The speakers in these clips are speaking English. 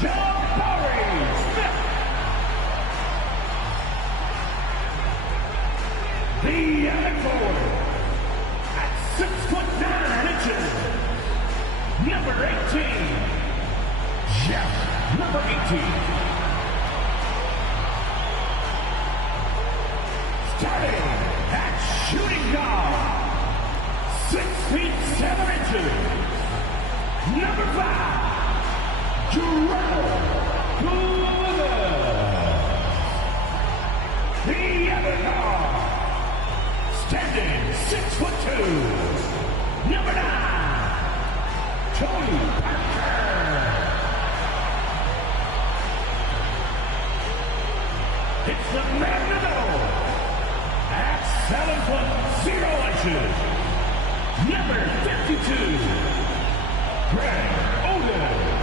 The other forward at 6'9". Number 18. Jeff, number 18. Starting at shooting guard, 6 feet 7 inches. Number 5, Jerome Lewis. The other guard, standing 6'2", number 9, Tony Parker. It's the man in the middle at 7'0", number 52, Greg Oden.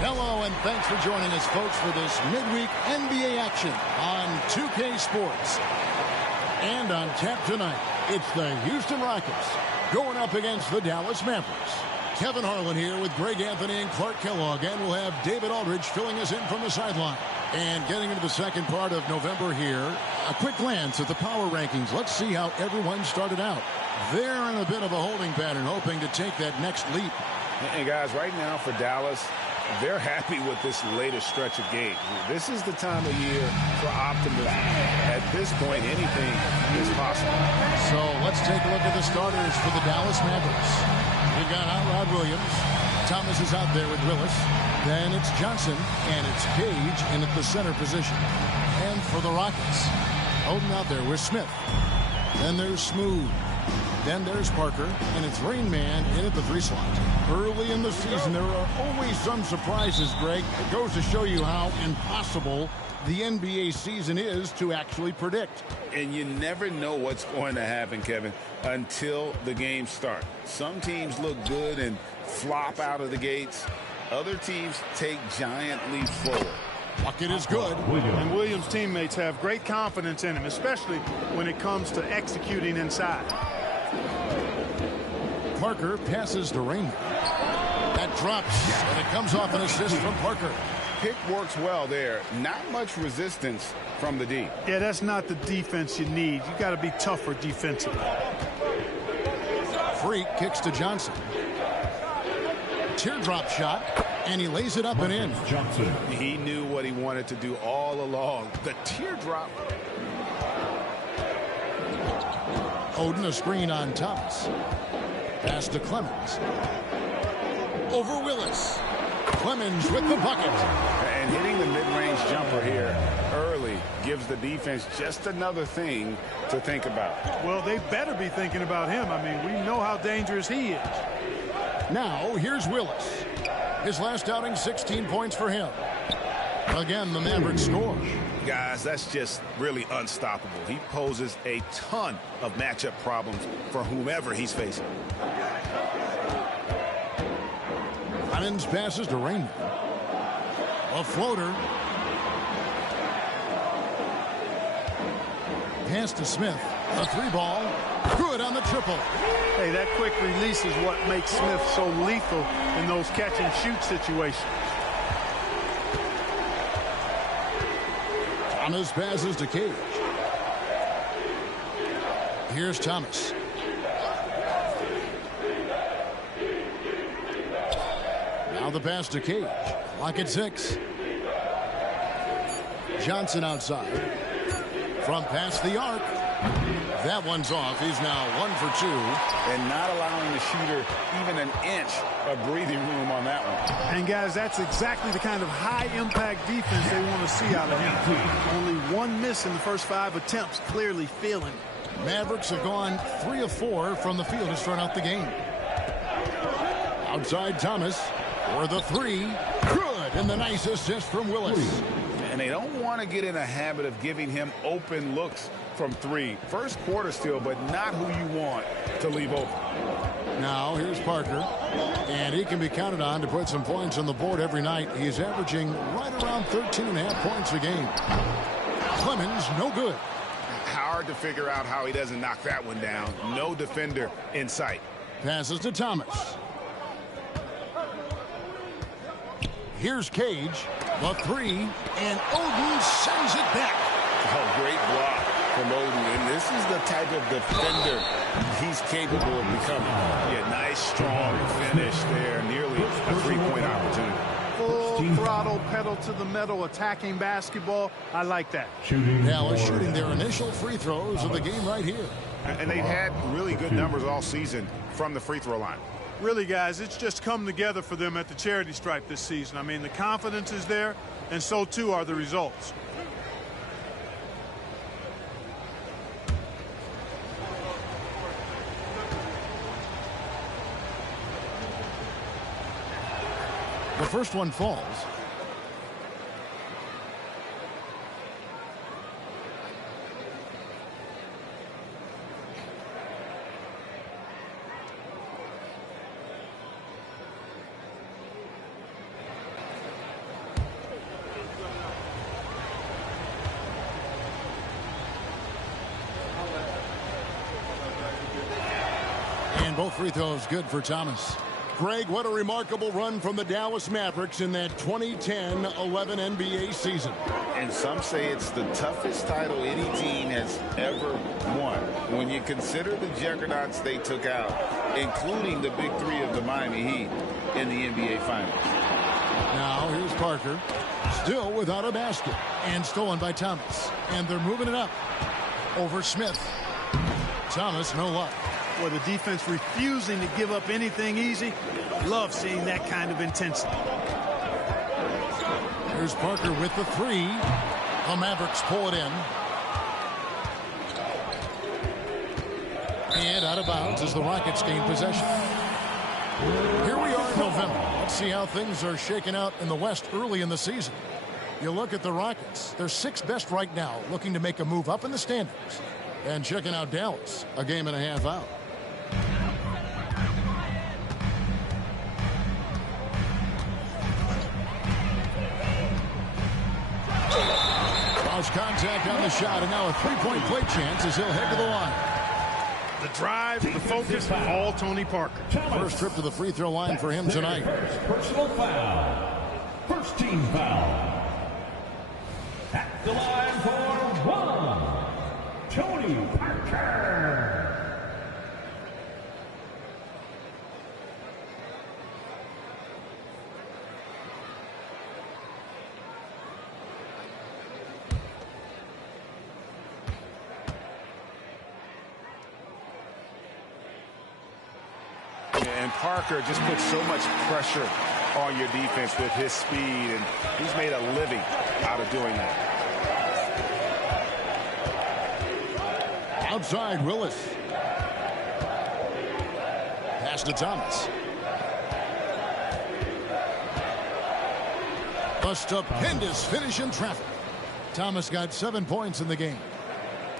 Hello and thanks for joining us, folks, for this midweek NBA action on 2K Sports. And on tap tonight, it's the Houston Rockets going up against the Dallas Mavericks. Kevin Harlan here with Greg Anthony and Clark Kellogg, and we'll have David Aldridge filling us in from the sideline. And getting into the second part of November here, a quick glance at the power rankings. Let's see how everyone started out. They're in a bit of a holding pattern, hoping to take that next leap. And guys, right now for Dallas, they're happy with this latest stretch of games. This is the time of year for optimism. At this point, anything is possible. So let's take a look at the starters for the Dallas Mavericks. We've got Rod Williams. Thomas is out there with Willis. Then it's Johnson, and it's Cage in at the center position. And for the Rockets, Oden out there with Smith. Then there's Smooth. Then there's Parker, and it's Rain Man in at the 3 slot. Early in the season, there are always some surprises, Greg. It goes to show you how impossible the NBA season is to actually predict. And you never know what's going to happen, Kevin, until the games start. Some teams look good and flop out of the gates. Other teams take giant leaps forward. Bucket is good. And Williams' teammates have great confidence in him, especially when it comes to executing inside. Parker passes to Rain. That drops, and it comes off an assist from Parker. Pick works well there. Not much resistance from the D. Yeah, that's not the defense you need. You got to be tougher defensively. Freak kicks to Johnson. Teardrop shot, and he lays it up and in. Johnson. He knew what he wanted to do all along. The teardrop. Oden a screen on Thomas. Pass to Clemens. Over Willis. Clemens with the bucket. And hitting the mid-range jumper here early gives the defense just another thing to think about. Well, they better be thinking about him. I mean, we know how dangerous he is. Now, here's Willis. His last outing, 16 points for him. Again, the Mavericks score. Guys, that's just really unstoppable. He poses a ton of matchup problems for whomever he's facing. Clemens passes to Rain. A floater. Pass to Smith. A 3-ball. Good on the triple. Hey, that quick release is what makes Smith so lethal in those catch-and-shoot situations. Thomas passes to Cage. Here's Thomas. Now the pass to Cage. Clock at 6. Johnson outside. From past the arc. That one's off. He's now 1 for 2. And not allowing the shooter even an inch of breathing room on that one. And, guys, that's exactly the kind of high-impact defense they want to see out of him. Only 1 miss in the first 5 attempts, clearly failing. Mavericks have gone 3 of 4 from the field to start out the game. Outside Thomas for the 3. Good. And the nice assist from Willis. And they don't want to get in a habit of giving him open looks from 3. First quarter still, but not who you want to leave open. Now here's Parker, and he can be counted on to put some points on the board every night. He's averaging right around 13.5 points a game. Clemens, no good. Hard to figure out how he doesn't knock that one down. No defender in sight. Passes to Thomas. Here's Cage. The three. And Oden sends it back. Oh, great block from Oden. And this is the type of defender he's capable of becoming. Yeah, nice, strong finish there. Nearly a three-point opportunity. Full throttle, pedal to the metal, attacking basketball. I like that. Dallas shooting their initial free throws of the game right here. And they've had really good numbers all season from the free throw line. Really, guys, it's just come together for them at the charity stripe this season. I mean, the confidence is there, and so too are the results. The first one falls. And both free throws good for Thomas. Greg, what a remarkable run from the Dallas Mavericks in that 2010-11 NBA season. And some say it's the toughest title any team has ever won. When you consider the juggernauts they took out, including the big three of the Miami Heat in the NBA Finals. Now here's Parker, still without a basket, and stolen by Thomas. And they're moving it up over Smith. Thomas, no luck. Well, the defense refusing to give up anything easy. Love seeing that kind of intensity. Here's Parker with the three. The Mavericks pull it in. And out of bounds as the Rockets gain possession. Here we are in November. Let's see how things are shaking out in the West early in the season. You look at the Rockets. They're sixth best right now, looking to make a move up in the standings. And checking out Dallas, a game and a half out. Cross contact on the shot, and now a three-point play chance as he'll head to the line. The drive, the focus, all Tony Parker. First trip to the free throw line for him tonight. Personal foul. First team foul. At the line for one, Tony Parker. And Parker just puts so much pressure on your defense with his speed, and he's made a living out of doing that. Outside, Willis. Pass to Thomas. A stupendous finish in traffic. Thomas got 7 points in the game.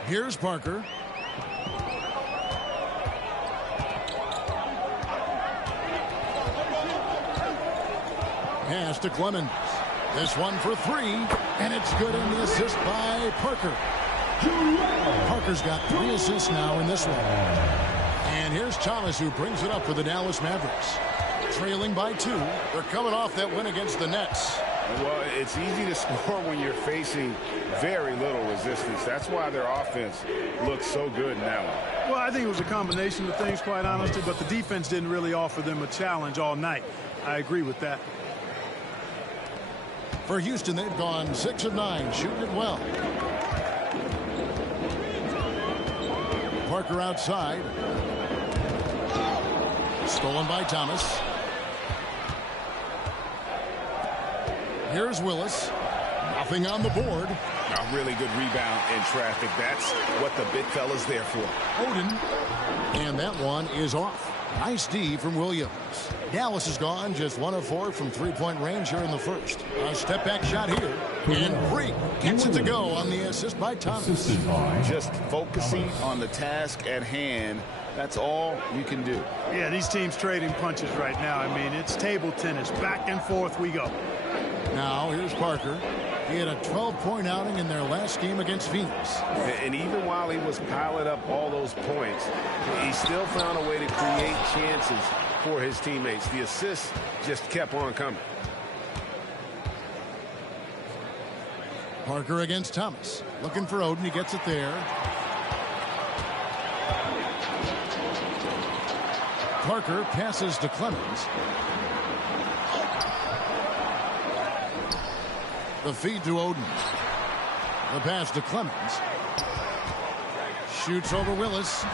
Here's Parker. Pass to Clemens. This one for three, and it's good on the assist by Parker. Parker's got 3 assists now in this one. And here's Thomas, who brings it up for the Dallas Mavericks. Trailing by 2. They're coming off that win against the Nets. Well, it's easy to score when you're facing very little resistance. That's why their offense looks so good now. Well, I think it was a combination of things, quite honestly, but the defense didn't really offer them a challenge all night. I agree with that. For Houston, they've gone 6 of 9, shooting it well. Parker outside. Stolen by Thomas. Here's Willis. Nothing on the board. A really good rebound in traffic. That's what the big fella's there for. Oden. And that one is off. Nice D from Williams. Dallas has gone just 1 of 4 from three-point range here in the first. A step-back shot here. And Freak gets it to go on the assist by Thomas. Just focusing on the task at hand. That's all you can do. Yeah, these teams trading punches right now. I mean, it's table tennis. Back and forth we go. Now, here's Parker. He had a 12-point outing in their last game against Phoenix. And even while he was piling up all those points, he still found a way to create chances for his teammates. The assists just kept on coming. Parker against Thomas. Looking for Oden. He gets it there. Parker passes to Clemens. The feed to Oden. The pass to Clemens. Shoots over Willis.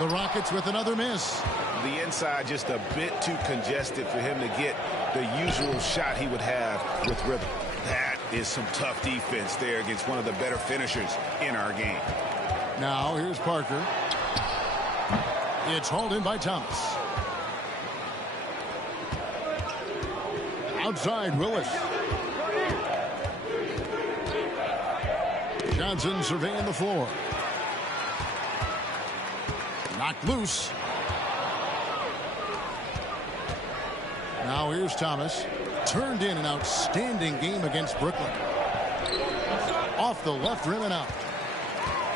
The Rockets with another miss. The inside just a bit too congested for him to get the usual shot he would have with rhythm. That is some tough defense there against one of the better finishers in our game. Now here's Parker. It's hauled in by Thomas. Outside Willis. Johnson surveying the floor. Knocked loose. Now here's Thomas. Turned in an outstanding game against Brooklyn. Off the left rim and out.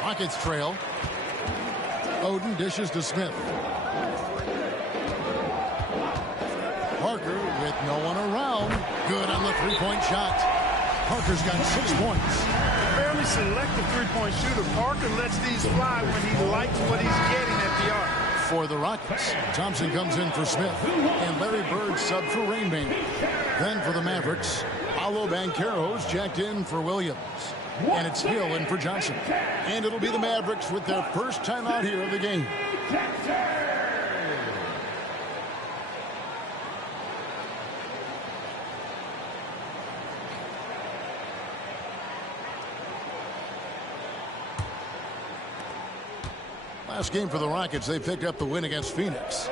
Rockets trail. Oden dishes to Smith. Parker with no one around. Good on the three-point shot. Parker's got 6 points. Fairly selective three-point shooter. Parker lets these fly when he likes what he's getting at the arc. For the Rockets, Thompson comes in for Smith, and Larry Bird sub for Rainmaker. Then for the Mavericks, Paolo Banchero's jacked in for Williams. And it's Hill in for Johnson. And it'll be the Mavericks with their first time out here of the game. Last game for the Rockets, they picked up the win against Phoenix.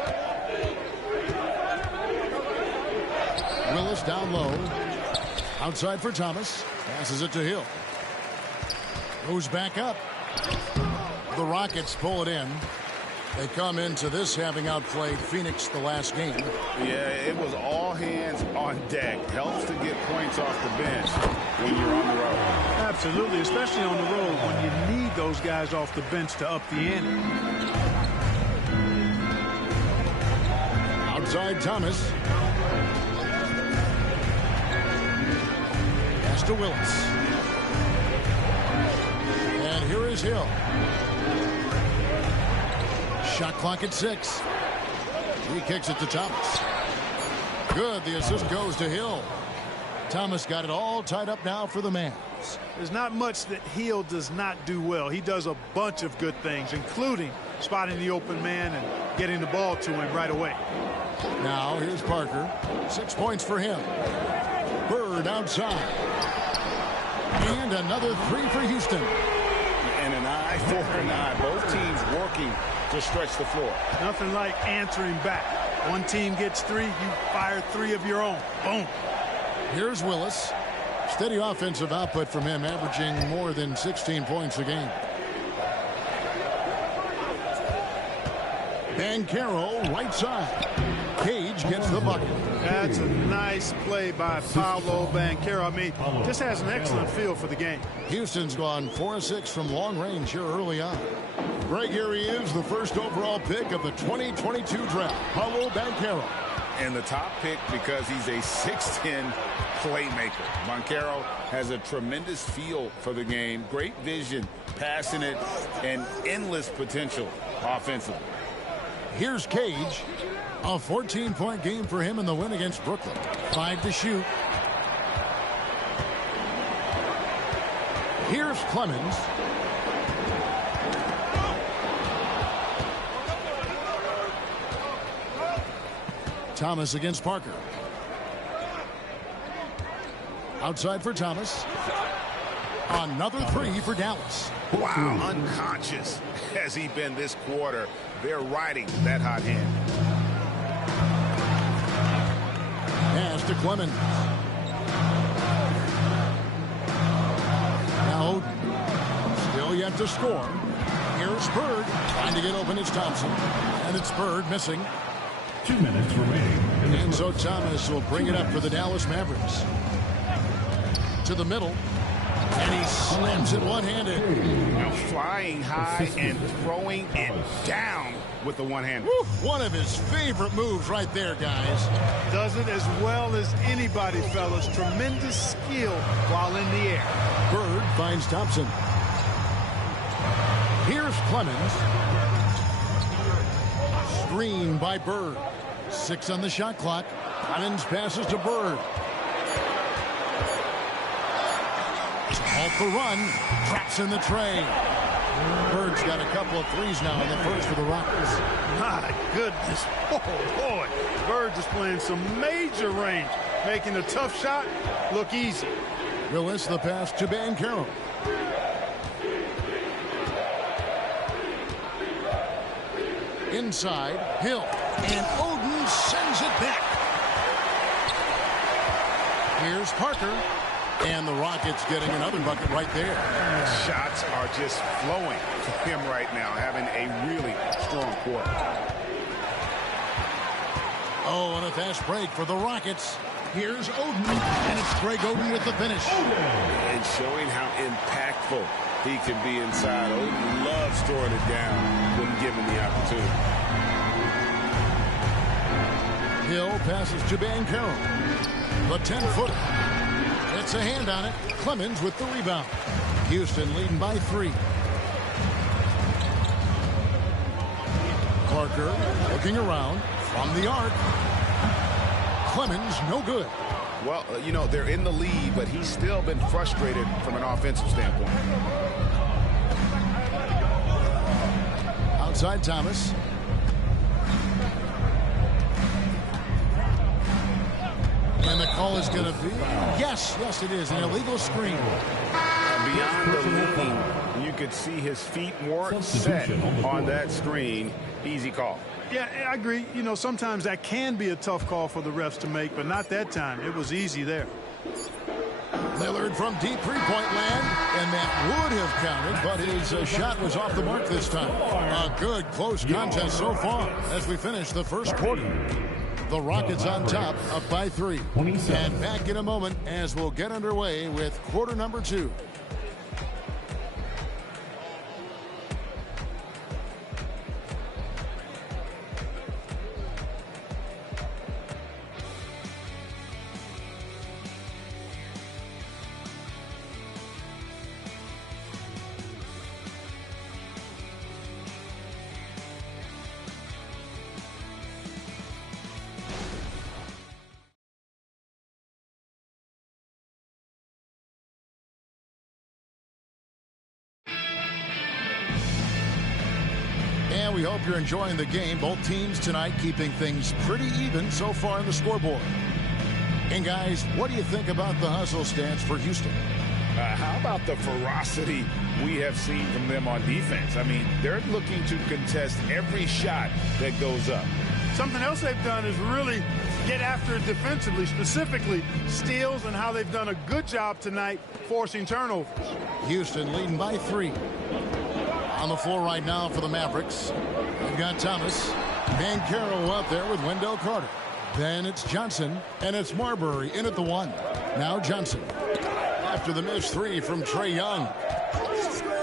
Willis down low. Outside for Thomas. Passes it to Hill. Goes back up. The Rockets pull it in. They come into this having outplayed Phoenix the last game. Yeah, it was all hands on deck. Helps to get points off the bench when you're on the road. Absolutely, especially on the road when you need those guys off the bench to up the ante. Outside Thomas. Pass to Willis. And here is Hill. Shot clock at 6. He kicks it to Thomas. Good. The assist goes to Hill. Thomas got it all tied up now for the Mavs. There's not much that Hill does not do well. He does a bunch of good things, including spotting the open man and getting the ball to him right away. Now here's Parker. 6 points for him. Bird outside. And another 3 for Houston. And an eye for an eye. Both teams working to stretch the floor. Nothing like answering back. One team gets 3, you fire 3 of your own. Boom. Here's Willis. Steady offensive output from him, averaging more than 16 points a game. Banchero right side. Cage gets the bucket. That's a nice play by Paolo Banchero. I mean, just has an excellent feel for the game. Houston's gone 4 of 6 from long range here early on. Greg, here he is, the first overall pick of the 2022 draft, Paolo Banchero. And the top pick because he's a 6'10 playmaker. Banchero has a tremendous feel for the game, great vision, passing it, and endless potential offensively. Here's Cage. A 14-point game for him in the win against Brooklyn. 5 to shoot. Here's Clemens. Thomas against Parker. Outside for Thomas. Another 3 for Dallas. Wow, unconscious has he been this quarter. They're riding that hot hand. Pass to Clemens. Now Oden. Still yet to score. Here's Bird. Trying to get open. It's Thompson. And it's Bird missing. 2 minutes remaining. And so Thomas will bring it up for the Dallas Mavericks. To the middle. And he slams it one-handed. Flying high and throwing it down with the one hand. One of his favorite moves right there, guys. Does it as well as anybody, fellas. Tremendous skill while in the air. Bird finds Thompson. Here's Clemens. Screen by Bird. 6 on the shot clock. Clemens passes to Bird. To halt the run. Traps in the tray. Bird's got a couple of threes now in the first for the Rockets. My goodness. Oh, boy. Bird displaying some major range. Making a tough shot look easy. Willis the pass to Banchero. Inside, Hill. And Oden sends it back. Here's Parker. And the Rockets getting another bucket right there. Shots are just flowing for him right now, having a really strong quarter. Oh, and a fast break for the Rockets. Here's Oden, and it's Greg Oden with the finish. And showing how impactful he can be inside. Oden loves throwing it down when given the opportunity. Hill passes to Banchero. The 10-footer. It's a hand on it. Clemens with the rebound. Houston leading by 3. Parker looking around from the arc. Clemens no good. Well, you know, they're in the lead, but he's still been frustrated from an offensive standpoint. Outside Thomas. And the call is going to be, yes, it is, an illegal screen. Beyond the leaning, you could see his feet weren't set on that screen. Easy call. Yeah, I agree. You know, sometimes that can be a tough call for the refs to make, but not that time. It was easy there. Lillard from deep three-point land, and that would have counted, but his shot was off the mark this time. A good, close contest so far as we finish the first quarter. The Rockets on top, up by 3. And back in a moment as we'll get underway with quarter number 2. And we hope you're enjoying the game. Both teams tonight keeping things pretty even so far in the scoreboard. And guys, what do you think about the hustle stance for Houston? How about the ferocity we have seen from them on defense? I mean, they're looking to contest every shot that goes up. Something else they've done is really get after it defensively, specifically steals, and how they've done a good job tonight forcing turnovers. Houston leading by 3. On the floor right now for the Mavericks. We've got Thomas. Banchero up there with Wendell Carter. Then it's Johnson, and it's Marbury in at the 1. Now Johnson. After the missed 3 from Trae Young.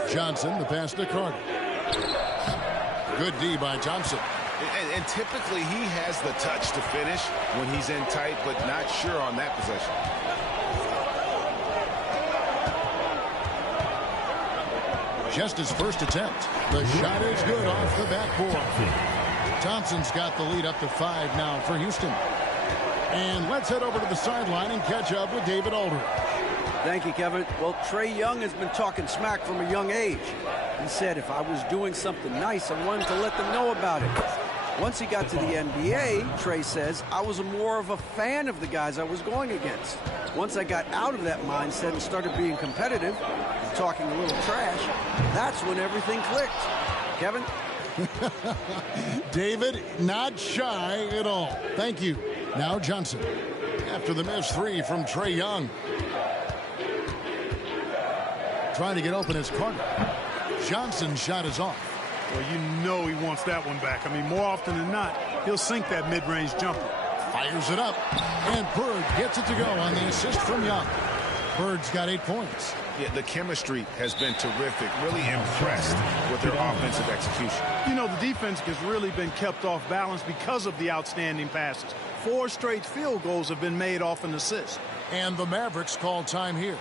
Johnson, the pass to Carter. Good D by Johnson. And typically he has the touch to finish when he's in tight, but not sure on that possession. Just his first attempt. The shot is good off the backboard. Thompson's got the lead up to 5 now for Houston. And let's head over to the sideline and catch up with David Aldridge. Thank you, Kevin. Well, Trae Young has been talking smack from a young age. He said if I was doing something nice, I wanted to let them know about it. Once he got to the NBA, Trae says, I was more of a fan of the guys I was going against. Once I got out of that mindset and started being competitive, and talking a little trash, that's when everything clicked. Kevin? David, not shy at all. Thank you. Now Johnson. After the missed 3 from Trae Young. Trying to get open is Carter. Johnson's shot is off. Well, you know he wants that one back. I mean, more often than not, he'll sink that mid-range jumper. Fires it up. And Bird gets it to go on the assist from Young. Bird's got 8 points. Yeah, the chemistry has been terrific. Really impressed with their offensive execution. You know, the defense has really been kept off balance because of the outstanding passes. 4 straight field goals have been made off an assist. And the Mavericks call time here.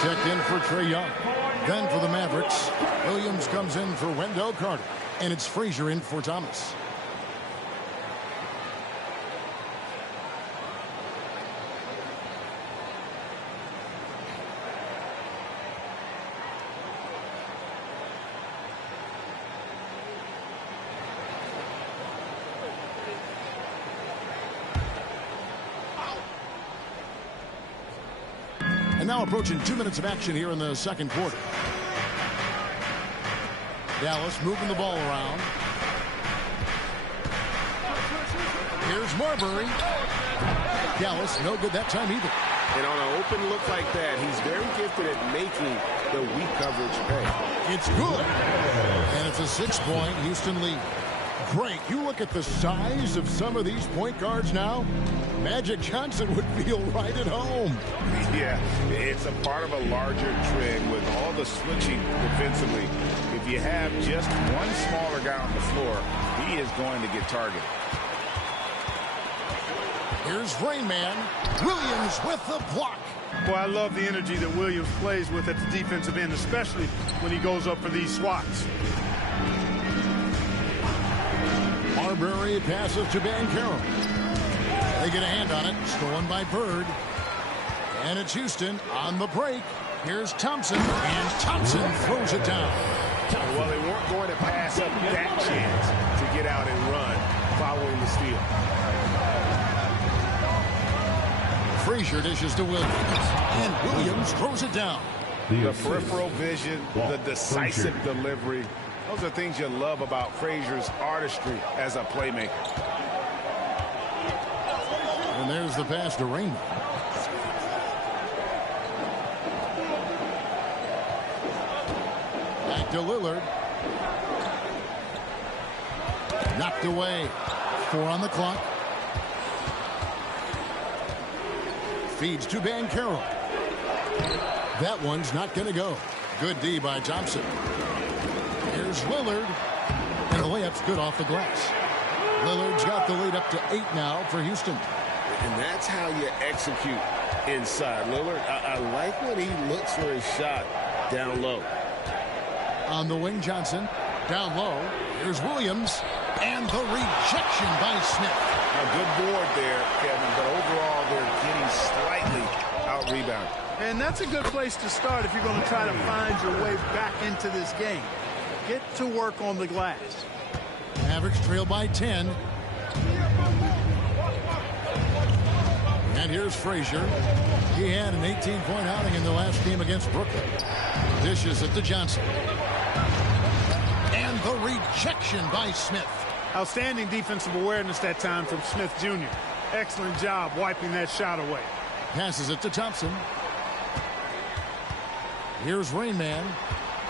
Checked in for Trae Young. Then for the Mavericks, Williams comes in for Wendell Carter. And it's Frazier in for Thomas. And now approaching 2 minutes of action here in the second quarter. Dallas moving the ball around. Here's Marbury. Dallas no good that time either. And on an open look like that, he's very gifted at making the weak coverage pay. It's good. And it's a 6-point Houston lead. Great. You look at the size of some of these point guards now. Magic Johnson would feel right at home. Yeah, it's a part of a larger trend with all the switching defensively. If you have just one smaller guy on the floor, he is going to get targeted. Here's Rain Man. Williams with the block. Boy, I love the energy that Williams plays with at the defensive end, especially when he goes up for these swats. Marbury passes to Banchero. They get a hand on it. Stolen by Bird. And it's Houston on the break. Here's Thompson. And Thompson throws it down. Well, they weren't going to pass up that chance to get out and run following the steal. Frazier dishes to Williams. And Williams throws it down. The peripheral vision, the decisive delivery. Those are things you love about Frazier's artistry as a playmaker. And there's the pass to Rain. Back to Lillard. Knocked away. 4 on the clock. Feeds to Banchero. That one's not going to go. Good D by Thompson. Here's Lillard. And the layup's good off the glass. Lillard's got the lead up to 8 now for Houston. And that's how you execute inside. Lillard, I like when he looks for his shot down low. On the wing, Johnson. Down low. Here's Williams. And the rejection by Smith. A good board there, Kevin, but overall they're getting slightly out-rebounded. And that's a good place to start if you're going to try to find your way back into this game. Get to work on the glass. Mavericks trail by 10. And here's Frazier. He had an 18-point outing in the last game against Brooklyn. Dishes it to Johnson. And the rejection by Smith. Outstanding defensive awareness that time from Smith Jr. Excellent job wiping that shot away. Passes it to Thompson. Here's Rain Man.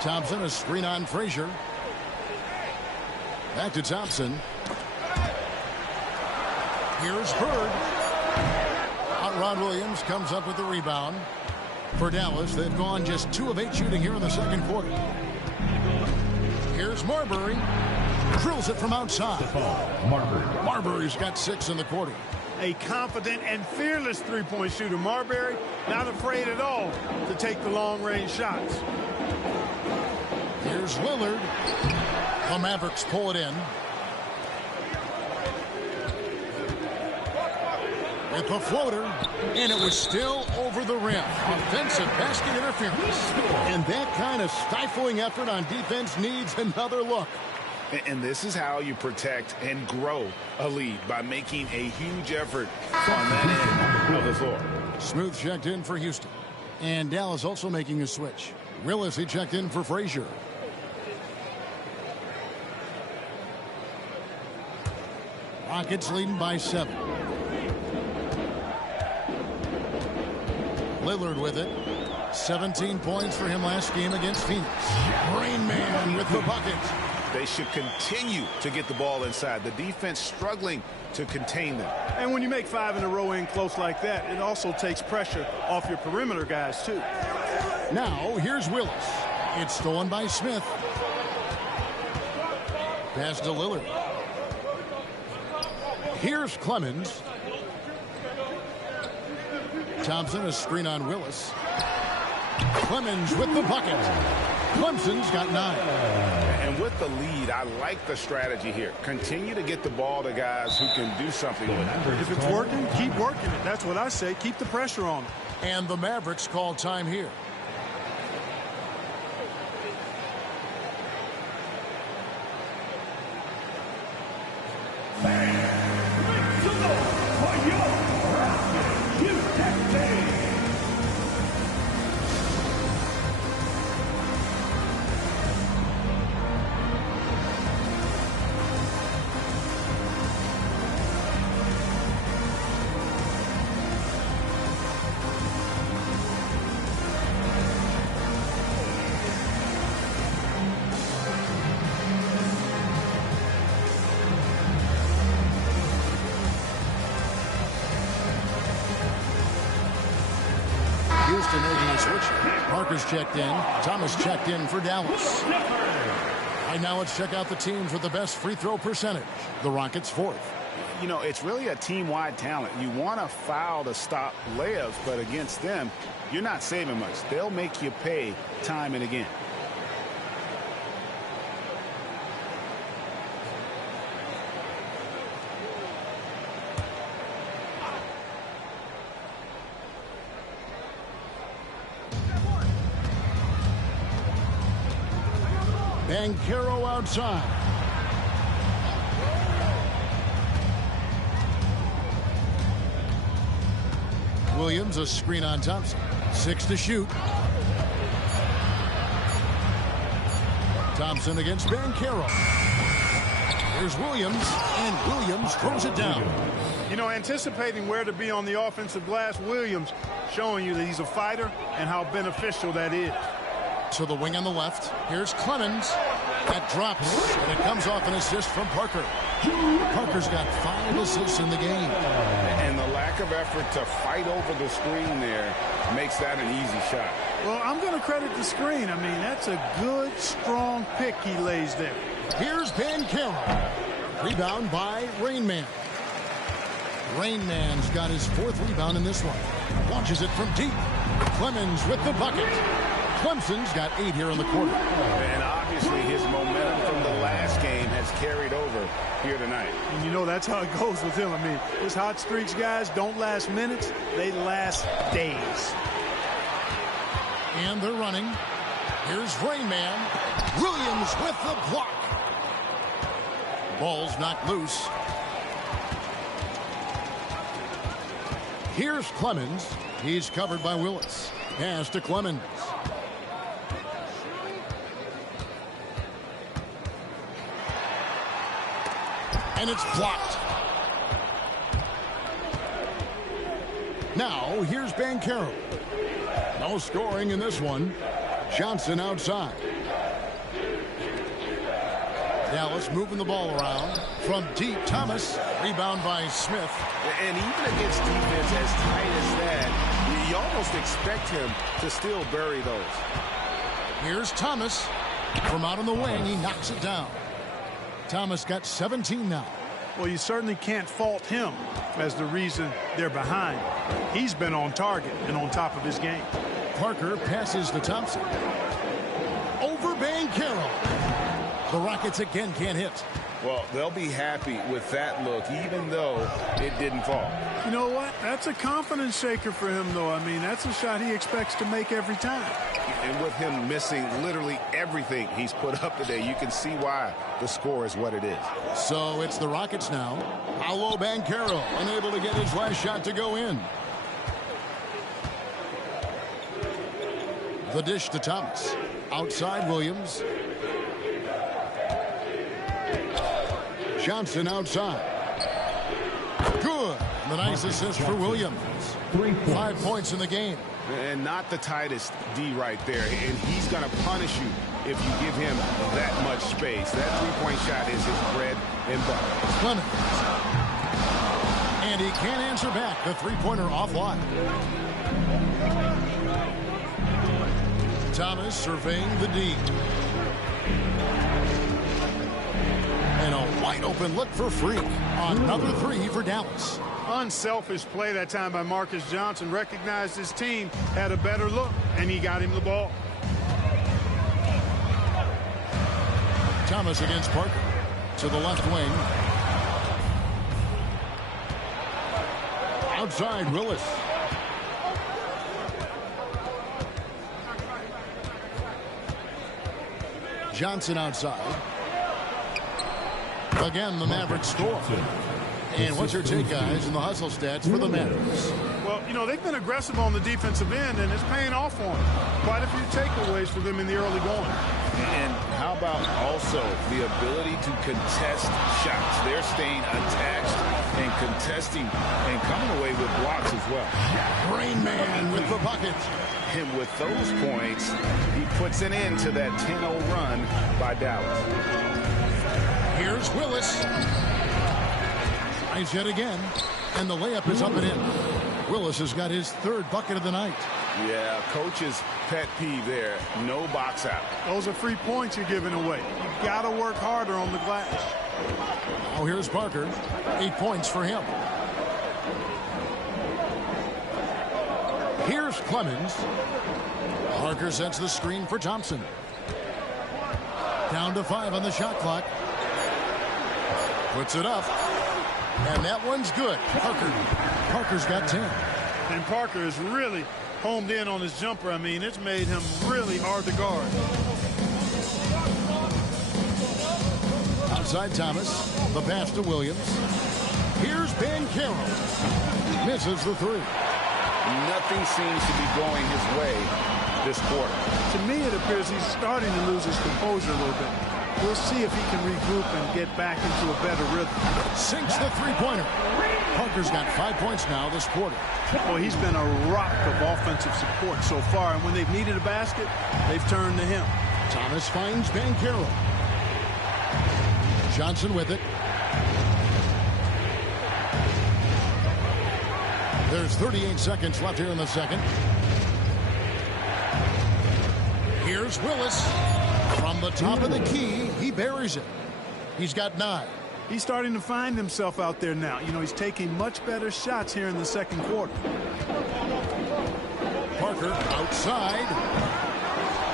Thompson, a screen on Frazier. Back to Thompson. Here's Bird. Rod Williams comes up with the rebound. For Dallas, they've gone just 2 of 8 shooting here in the second quarter. Here's Marbury. Drills it from outside. Marbury's got 6 in the quarter. A confident and fearless three-point shooter. Marbury not afraid at all to take the long-range shots. Here's Lillard. The Mavericks pull it in. With the floater, and it was still over the rim. Offensive basket interference. And that kind of stifling effort on defense needs another look. And this is how you protect and grow a lead, by making a huge effort on that end of the floor. Smooth checked in for Houston. And Dallas also making a switch. Willis, he checked in for Frazier. Rockets leading by 7. Lillard with it. 17 points for him last game against Phoenix. Rain Man with the bucket. They should continue to get the ball inside. The defense struggling to contain them. And when you make 5 in a row in close like that, it also takes pressure off your perimeter guys, too. Now, here's Willis. It's stolen by Smith. Pass to Lillard. Here's Clemens. Thompson, a screen on Willis. Clemens with the bucket. Clemson's got 9. And with the lead, I like the strategy here. Continue to get the ball to guys who can do something with it. If it's working, keep working it. That's what I say. Keep the pressure on them. And the Mavericks call time here. Houston making a switch. Parker's checked in. Thomas checked in for Dallas. Right now, let's check out the teams with the best free throw percentage. The Rockets 4th. You know, it's really a team-wide talent. You want to foul to stop layups, but against them, you're not saving much. They'll make you pay time and again. Banchero outside. Williams, a screen on Thompson. 6 to shoot. Thompson against Banchero. Here's Williams, and Williams throws it down. You know, anticipating where to be on the offensive glass, Williams showing you that he's a fighter and how beneficial that is. To the wing on the left. Here's Clemens. That drops, and it comes off an assist from Parker. Parker's got 5 assists in the game. And the lack of effort to fight over the screen there makes that an easy shot. Well, I'm going to credit the screen. I mean, that's a good, strong pick he lays there. Here's Banchero. Rebound by Rain Man. Rain Man's got his 4th rebound in this one. Launches it from deep. Clemens with the bucket. Clemson's got 8 here in the quarter. And obviously his momentum from the last game has carried over here tonight. And you know that's how it goes with him. I mean, his hot streaks, guys, don't last minutes. They last days. And they're running. Here's Rain Man. Williams with the block. Ball's knocked loose. Here's Clemens. He's covered by Willis. Pass to Clemens. And it's blocked. Now, here's Banchero. No scoring in this one. Johnson outside. Dallas moving the ball around. From deep, Thomas. Rebound by Smith. And even against defense as tight as that, you almost expect him to still bury those. Here's Thomas. From out on the wing, he knocks it down. Thomas got 17 now. Well, you certainly can't fault him as the reason they're behind. He's been on target and on top of his game. Parker passes to Thompson. Over Banchero. The Rockets again can't hit. Well, they'll be happy with that look, even though it didn't fall. You know what? That's a confidence shaker for him, though. I mean, that's a shot he expects to make every time. And with him missing literally everything he's put up today, you can see why the score is what it is. So it's the Rockets now. Paolo Banchero unable to get his last shot to go in. The dish to Thomas. Outside Williams. Johnson outside. Good. The nice assist for Williams. 5 points in the game. And not the tightest D right there. And he's going to punish you if you give him that much space. That three-point shot is his bread and butter. Clemens. And he can't answer back. The three-pointer offline. Thomas surveying the D. And a wide open look for Freak. Another three for Dallas. Unselfish play that time by Marcus Johnson. Recognized his team had a better look, and he got him the ball. Thomas against Parker. To the left wing. Outside Willis. Johnson outside. Again, the Mavericks score. And what's your take, guys, in the hustle stats for the Mavericks? Well, you know, they've been aggressive on the defensive end, and it's paying off for them. Quite a few takeaways for them in the early going. And how about also the ability to contest shots? They're staying attached and contesting and coming away with blocks as well. Rain Man with the bucket. And with those points, he puts an end to that 10-0 run by Dallas. Here's Willis. Tries yet again. And the layup is up and in. Willis has got his third bucket of the night. Yeah, coach's pet peeve there. No box out. Those are free points you're giving away. You've got to work harder on the glass. Oh, here's Parker. 8 points for him. Here's Clemens. Parker sets the screen for Thompson. Down to 5 on the shot clock. Puts it up. And that one's good. Parker's got 10. And Parker is really homed in on his jumper. I mean, it's made him really hard to guard. Outside Thomas. The pass to Williams. Here's Banchero. Misses the three. Nothing seems to be going his way this quarter. To me, it appears he's starting to lose his composure a little bit. We'll see if he can regroup and get back into a better rhythm. Sinks the three-pointer. Parker's got 5 points now this quarter. Well, he's been a rock of offensive support so far, and when they've needed a basket, they've turned to him. Thomas finds Banchero. Johnson with it. There's 38 seconds left here in the second. Here's Willis. From the top of the key, he buries it. He's got 9. He's starting to find himself out there now. You know, he's taking much better shots here in the second quarter. Parker outside.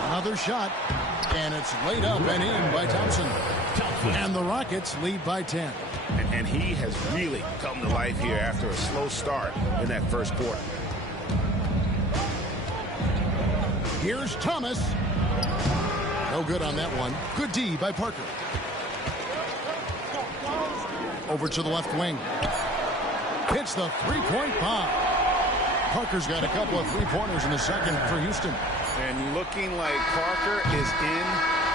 Another shot. And it's laid up and in by Thompson. And the Rockets lead by 10. And he has really come to life here after a slow start in that first quarter. Here's Thomas. No good on that one. Good D by Parker. Over to the left wing. Hits the three-point bomb. Parker's got a couple of three-pointers in the second for Houston. And looking like Parker is in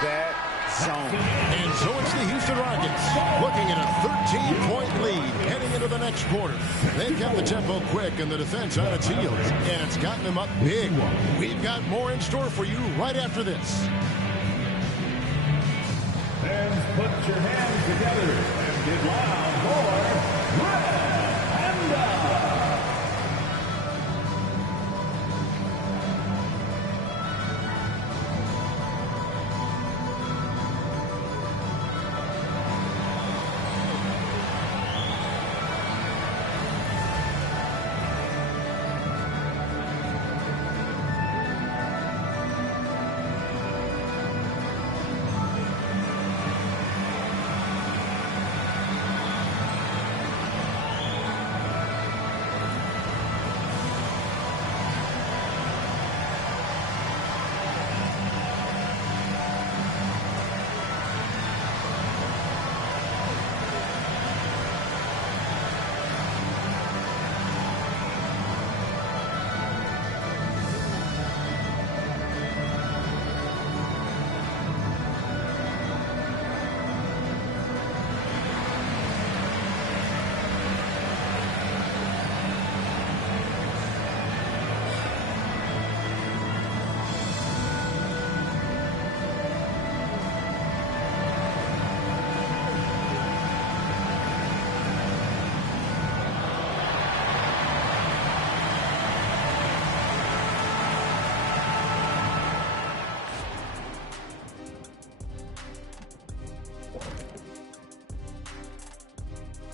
that zone. And so it's the Houston Rockets looking at a 13-point lead heading into the next quarter. They've kept the tempo quick and the defense on its heels, and it's gotten them up big. We've got more in store for you right after this. Fans, put your hands together and Get loud for Red Panda.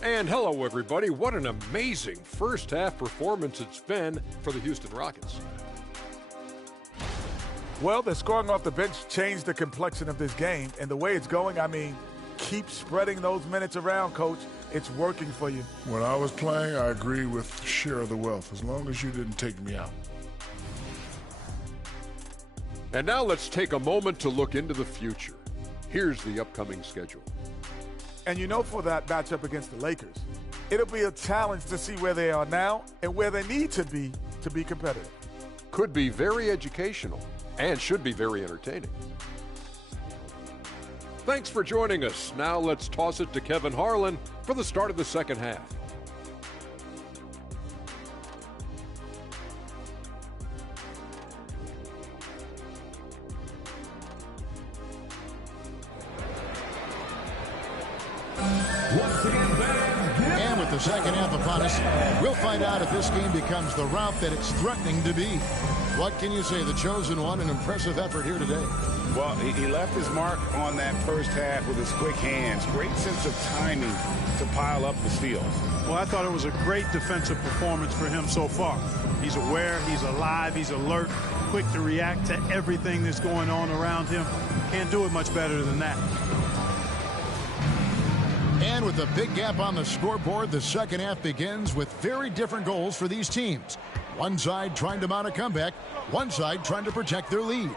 And hello, everybody. What an amazing first-half performance it's been for the Houston Rockets. Well, the scoring off the bench changed the complexion of this game. And the way it's going, I mean, keep spreading those minutes around, Coach. It's working for you. When I was playing, I agree with share of the wealth, as long as you didn't take me out. And now let's take a moment to look into the future. Here's the upcoming schedule. And you know, for that matchup against the Lakers, it'll be a challenge to see where they are now and where they need to be competitive. Could be very educational and should be very entertaining. Thanks for joining us. Now let's toss it to Kevin Harlan for the start of the second half. And with the second half upon us, we'll find out if this game becomes the route that it's threatening to be. What can you say? The chosen one, an impressive effort here today. Well, he left his mark on that first half with his quick hands. Great sense of timing to pile up the steals. Well, I thought it was a great defensive performance for him so far. He's aware, he's alive, he's alert, quick to react to everything that's going on around him. Can't do it much better than that. And with a big gap on the scoreboard, the second half begins with very different goals for these teams. One side trying to mount a comeback, one side trying to protect their lead.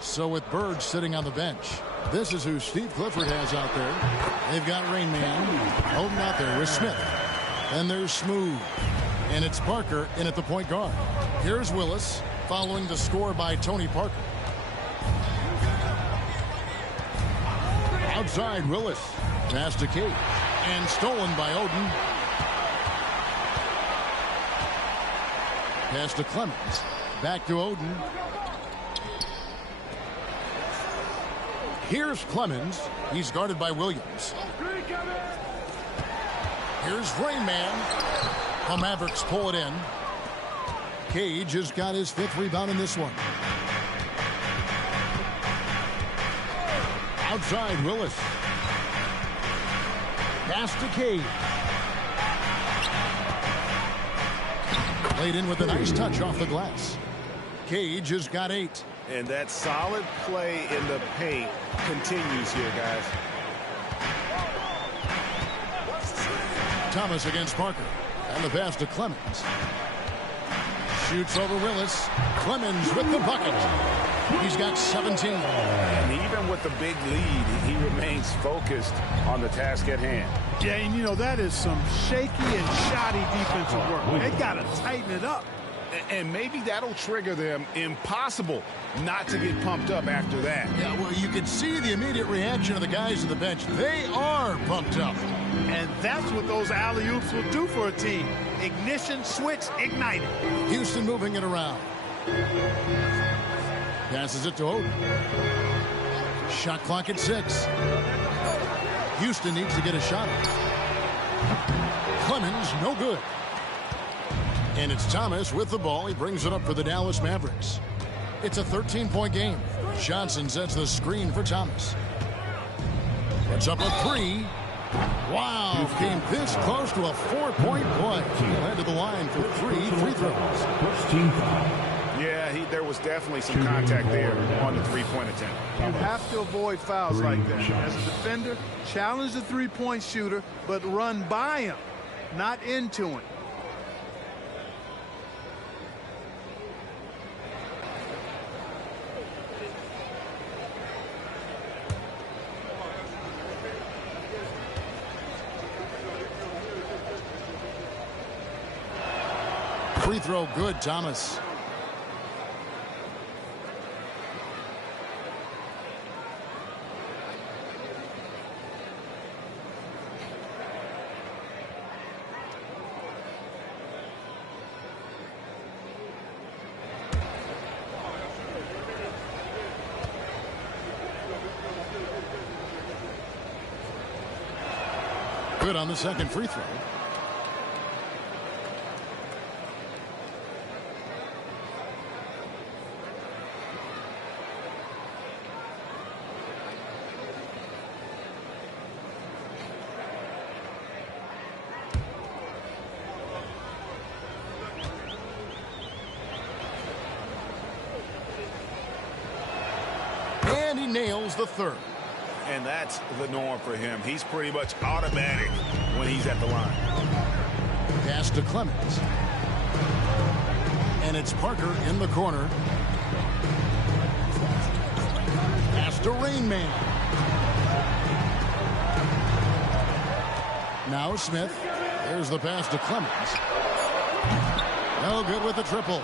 So with Bird sitting on the bench, this is who Steve Clifford has out there. They've got Rain Man holding out there with Smith. Then there's Smooth. And it's Parker in at the point guard. Here's Willis following the score by Tony Parker. Outside Willis. Pass to Kate. And stolen by Oden. Pass to Clemens. Back to Oden. Here's Clemens. He's guarded by Williams. Here's Rain Man. The Mavericks pull it in. Cage has got his fifth rebound in this one. Outside Willis. Pass to Cage. Played in with a nice touch off the glass. Cage has got 8. And that solid play in the paint continues here, guys. Thomas against Parker. And the pass to Clemens. Shoots over Willis. Clemens with the bucket. He's got 17. And even with the big lead, he remains focused on the task at hand. Yeah, and you know, that is some shaky and shoddy defensive work. They got to tighten it up. And maybe that'll trigger them. Impossible not to get pumped up after that. Yeah, well, you can see the immediate reaction of the guys on the bench. They are pumped up. And that's what those alley-oops will do for a team. Ignition, switch, ignited. Houston moving it around. Passes it to Oden. Shot clock at 6. Houston needs to get a shot. Clemens, no good. And it's Thomas with the ball. He brings it up for the Dallas Mavericks. It's a 13-point game. Johnson sets the screen for Thomas. Puts up a three. Wow, came this close to a 4-point play. He'll head to the line for 3 free throws. Yeah, there was definitely some contact there on the three-point attempt. You have to avoid fouls like that. As a defender, challenge the three-point shooter, but run by him, not into him. Free throw good, Thomas. Good on the second free throw. And he nails the third. And that's the norm for him. He's pretty much automatic when he's at the line. Pass to Clemens. And it's Parker in the corner. Pass to Rain Man. Now Smith. There's the pass to Clemens. No good with the triple.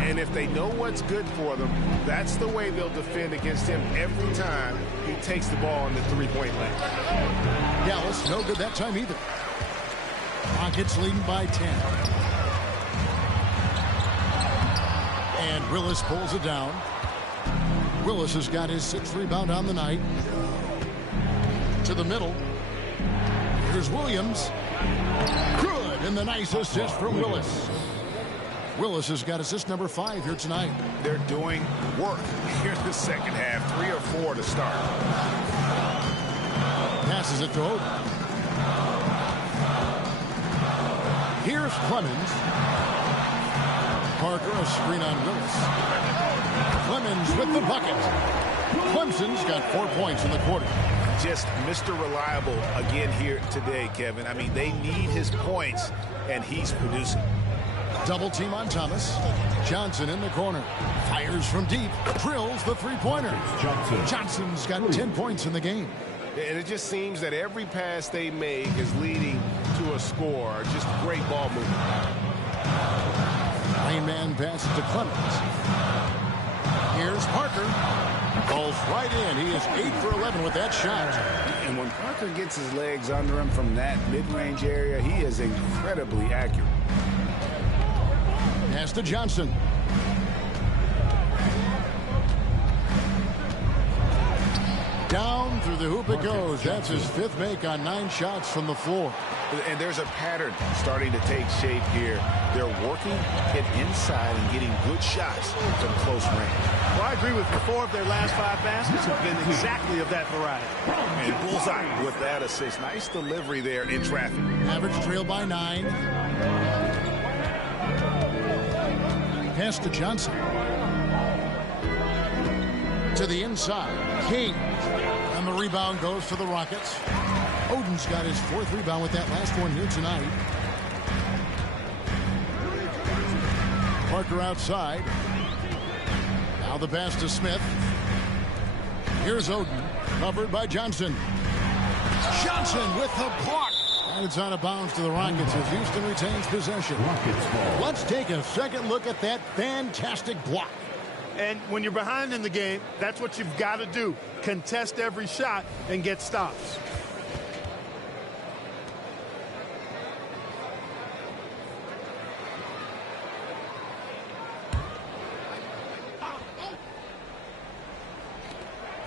And if they know what's good for them, that's the way they'll defend against him every time he takes the ball in the three-point lane. Dallas, no good that time either. Rockets leading by 10. And Willis pulls it down. Willis has got his 6th rebound on the night. To the middle. Here's Williams. Good, and the nice assist from Willis. Willis has got assist number 5 here tonight. They're doing work here in the second half. 3 or 4 to start. Passes it to Oden. Here's Clemens. Parker, a screen on Willis. Clemens with the bucket. Clemson's got 4 points in the quarter. Just Mr. Reliable again here today, Kevin. I mean, they need his points, and he's producing. Double team on Thomas. Johnson in the corner. Fires from deep. Drills the three-pointer. Johnson's got 10 points in the game. And it just seems that every pass they make is leading to a score. Just great ball movement. Rain Man passes to Clemens. Here's Parker. Falls right in. He is 8 for 11 with that shot. And when Parker gets his legs under him from that mid-range area, he is incredibly accurate. Pass to Johnson. Down through the hoop it goes. That's his 5th make on 9 shots from the floor. And there's a pattern starting to take shape here. They're working it inside and getting good shots from close range. Well, I agree with you. 4 of their last 5 baskets have been exactly of that variety. And bullseye with that assist. Nice delivery there in traffic. Average trail by 9. Pass to Johnson. To the inside. King. And the rebound goes to the Rockets. Oden's got his 4th rebound with that last one here tonight. Parker outside. Now the pass to Smith. Here's Oden. Covered by Johnson. Johnson with the block. And it's out of bounds to the Rockets as Houston retains possession. Let's take a second look at that fantastic block. And when you're behind in the game, that's what you've got to do. Contest every shot and get stops.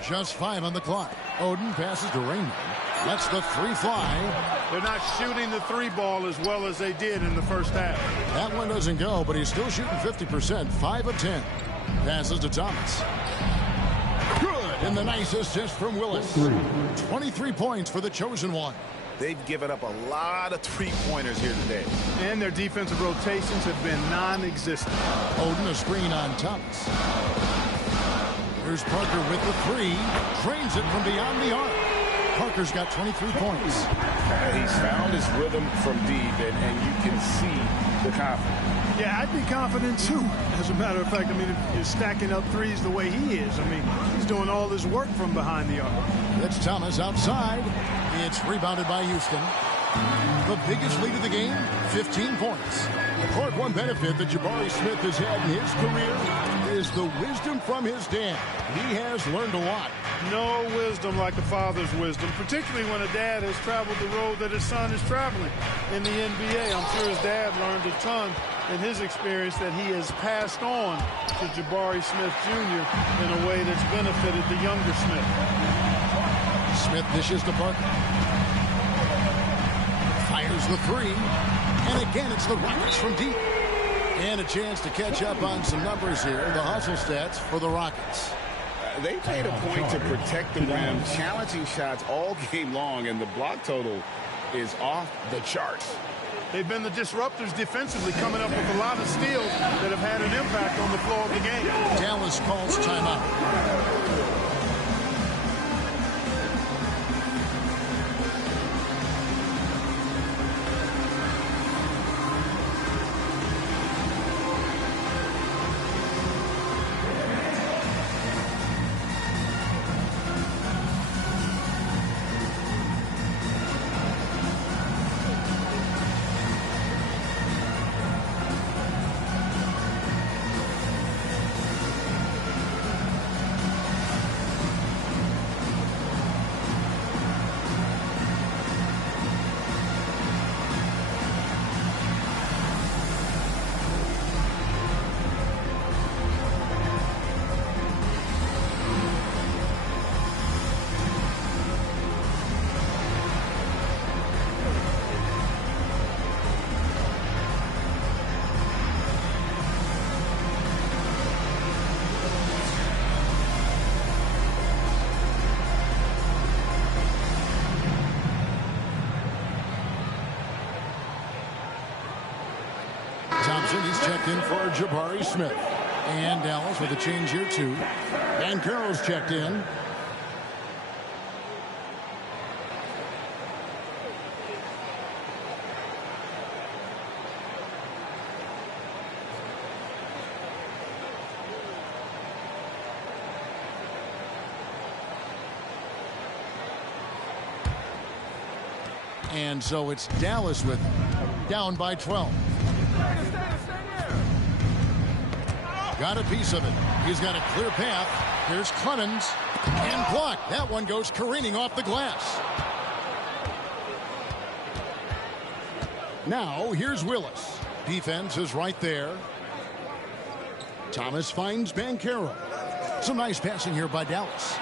Just 5 on the clock. Oden passes to Rain. Lets the three fly. They're not shooting the three ball as well as they did in the first half. That one doesn't go, but he's still shooting 50%, 5 of 10. Passes to Thomas. Good, and the nice assist from Willis. 23 points for the chosen one. They've given up a lot of three-pointers here today. And their defensive rotations have been non-existent. Oden a screen on Thomas. Here's Parker with the three. Drains it from beyond the arc. Parker's got 23 points. He's found his rhythm from deep, and you can see the confidence. Yeah, I'd be confident too. As a matter of fact, I mean, if you're stacking up threes the way he is, I mean, he's doing all his work from behind the arc. It's Thomas outside. It's rebounded by Houston. The biggest lead of the game, 15 points. Court, one benefit that Jabari Smith has had in his career is the wisdom from his dad. He has learned a lot. No wisdom like a father's wisdom, particularly when a dad has traveled the road that his son is traveling in the NBA. I'm sure his dad learned a ton in his experience that he has passed on to Jabari Smith Jr. in a way that's benefited the younger Smith. Smith dishes to Parker. Fires the three. And again, it's the Rockets from deep. And a chance to catch up on some numbers here. The hustle stats for the Rockets. They made a point to protect the rim, challenging shots all game long, and the block total is off the charts. They've been the disruptors defensively, coming up with a lot of steals that have had an impact on the flow of the game. Dallas calls timeout. He's checked in for Jabari Smith. And Dallas with a change here too. Banchero's checked in. And so it's Dallas with down by 12. Got a piece of it. He's got a clear path. Here's Clemens. And blocked. That one goes careening off the glass. Now, here's Willis. Defense is right there. Thomas finds Banchero. Some nice passing here by Dallas.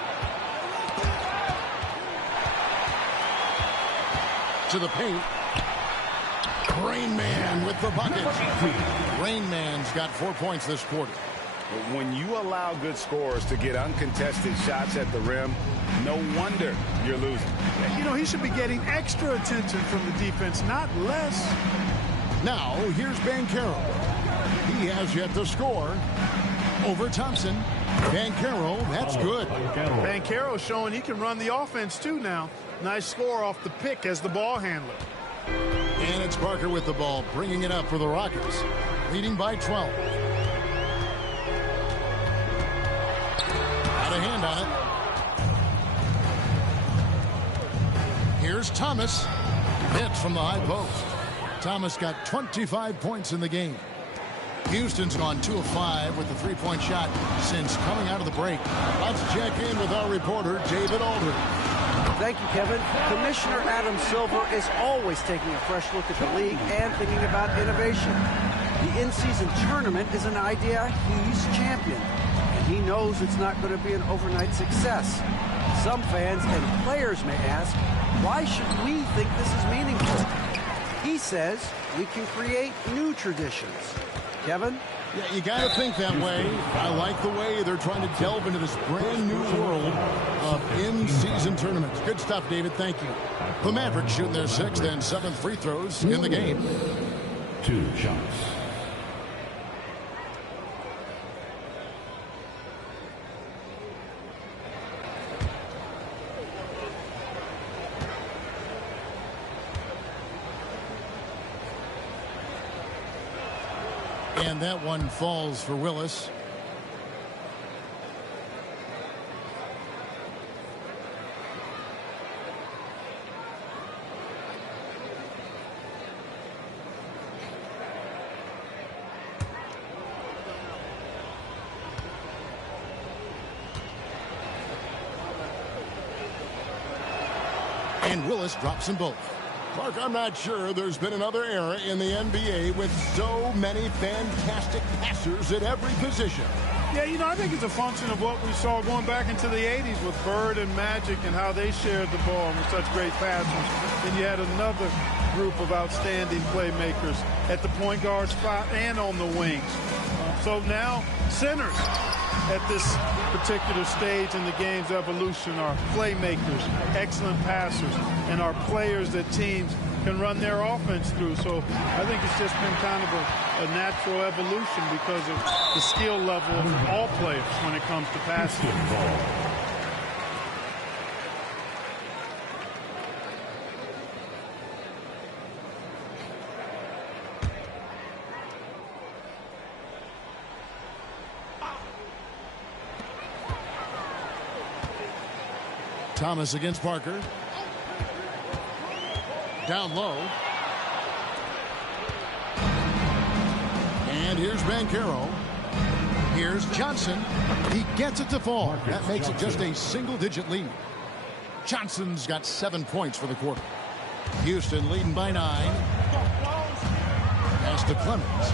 To the paint. Rain Man with the bucket. Rain Man's got 4 points this quarter. When you allow good scorers to get uncontested shots at the rim, no wonder you're losing. You know, he should be getting extra attention from the defense, not less. Now, here's Banchero. He has yet to score. Over Thompson. Banchero, that's good. Banchero showing he can run the offense too now. Nice score off the pick as the ball handler. And it's Parker with the ball, bringing it up for the Rockets. Leading by 12. Got a hand on it. Here's Thomas. Hits from the high post. Thomas got 25 points in the game. Houston's gone 2 of 5 with the three-point shot since coming out of the break. Let's check in with our reporter, David Aldridge. Thank you, Kevin. Commissioner Adam Silver is always taking a fresh look at the league and thinking about innovation. The in-season tournament is an idea he's championed, and he knows it's not going to be an overnight success. Some fans and players may ask, why should we think this is meaningful? He says we can create new traditions. Kevin? Yeah, you got to think that way. I like the way they're trying to delve into this brand new world of in-season tournaments. Good stuff, David. Thank you. The Mavericks shooting their 6th and 7th free throws in the game. 2 shots. And that one falls for Willis. And Willis drops them both. Mark, I'm not sure there's been another era in the NBA with so many fantastic passers at every position. Yeah, you know, I think it's a function of what we saw going back into the 80s with Bird and Magic and how they shared the ball and were such great passers. Then you had another group of outstanding playmakers at the point guard spot and on the wings. So now centers at this particular stage in the game's evolution are playmakers, excellent passers, and are players that teams can run their offense through. So I think it's just been kind of a natural evolution because of the skill level of all players when it comes to passing. Thomas against Parker. Down low. And here's Banchero. Here's Johnson. He gets it to fall. That makes it just a single-digit lead. Johnson's got 7 points for the quarter. Houston leading by 9. Pass to Clemens.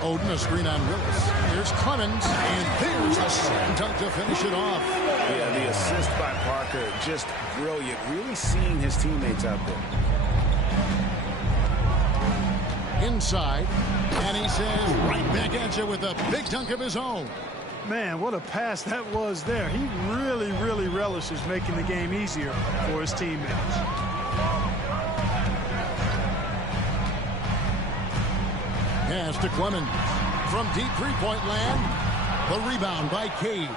Oden, a screen on Willis. Here's Clemens, and there's a slam dunk to finish it off. Yeah, the assist by Parker, just brilliant. Really seeing his teammates out there. Inside, and he says right back at you with a big dunk of his own. Man, what a pass that was there. He really, really relishes making the game easier for his teammates. Pass to Clemens. From deep three-point land, the rebound by Cage.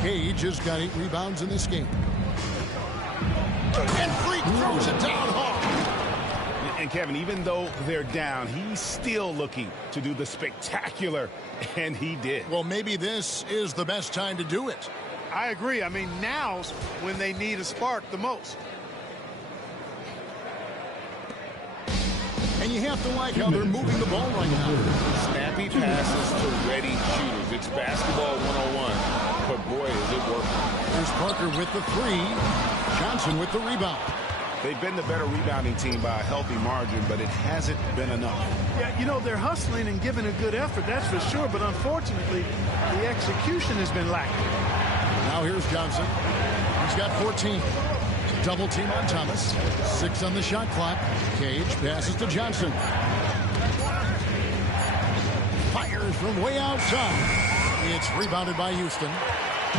Cage has got 8 rebounds in this game. And Freak throws it down hard. And Kevin, even though they're down, he's still looking to do the spectacular, and he did. Well, maybe this is the best time to do it. I agree. I mean, now's when they need a spark the most. And you have to like how they're moving the ball right now. Snappy passes to ready shooters. It's basketball 101. But boy, is it working. There's Parker with the 3. Johnson with the rebound. They've been the better rebounding team by a healthy margin, but it hasn't been enough. Yeah, you know, they're hustling and giving a good effort, that's for sure. But unfortunately, the execution has been lacking. Now here's Johnson. He's got 14. Double team on Thomas. 6 on the shot clock. Cage passes to Johnson. Fires from way outside. It's rebounded by Houston.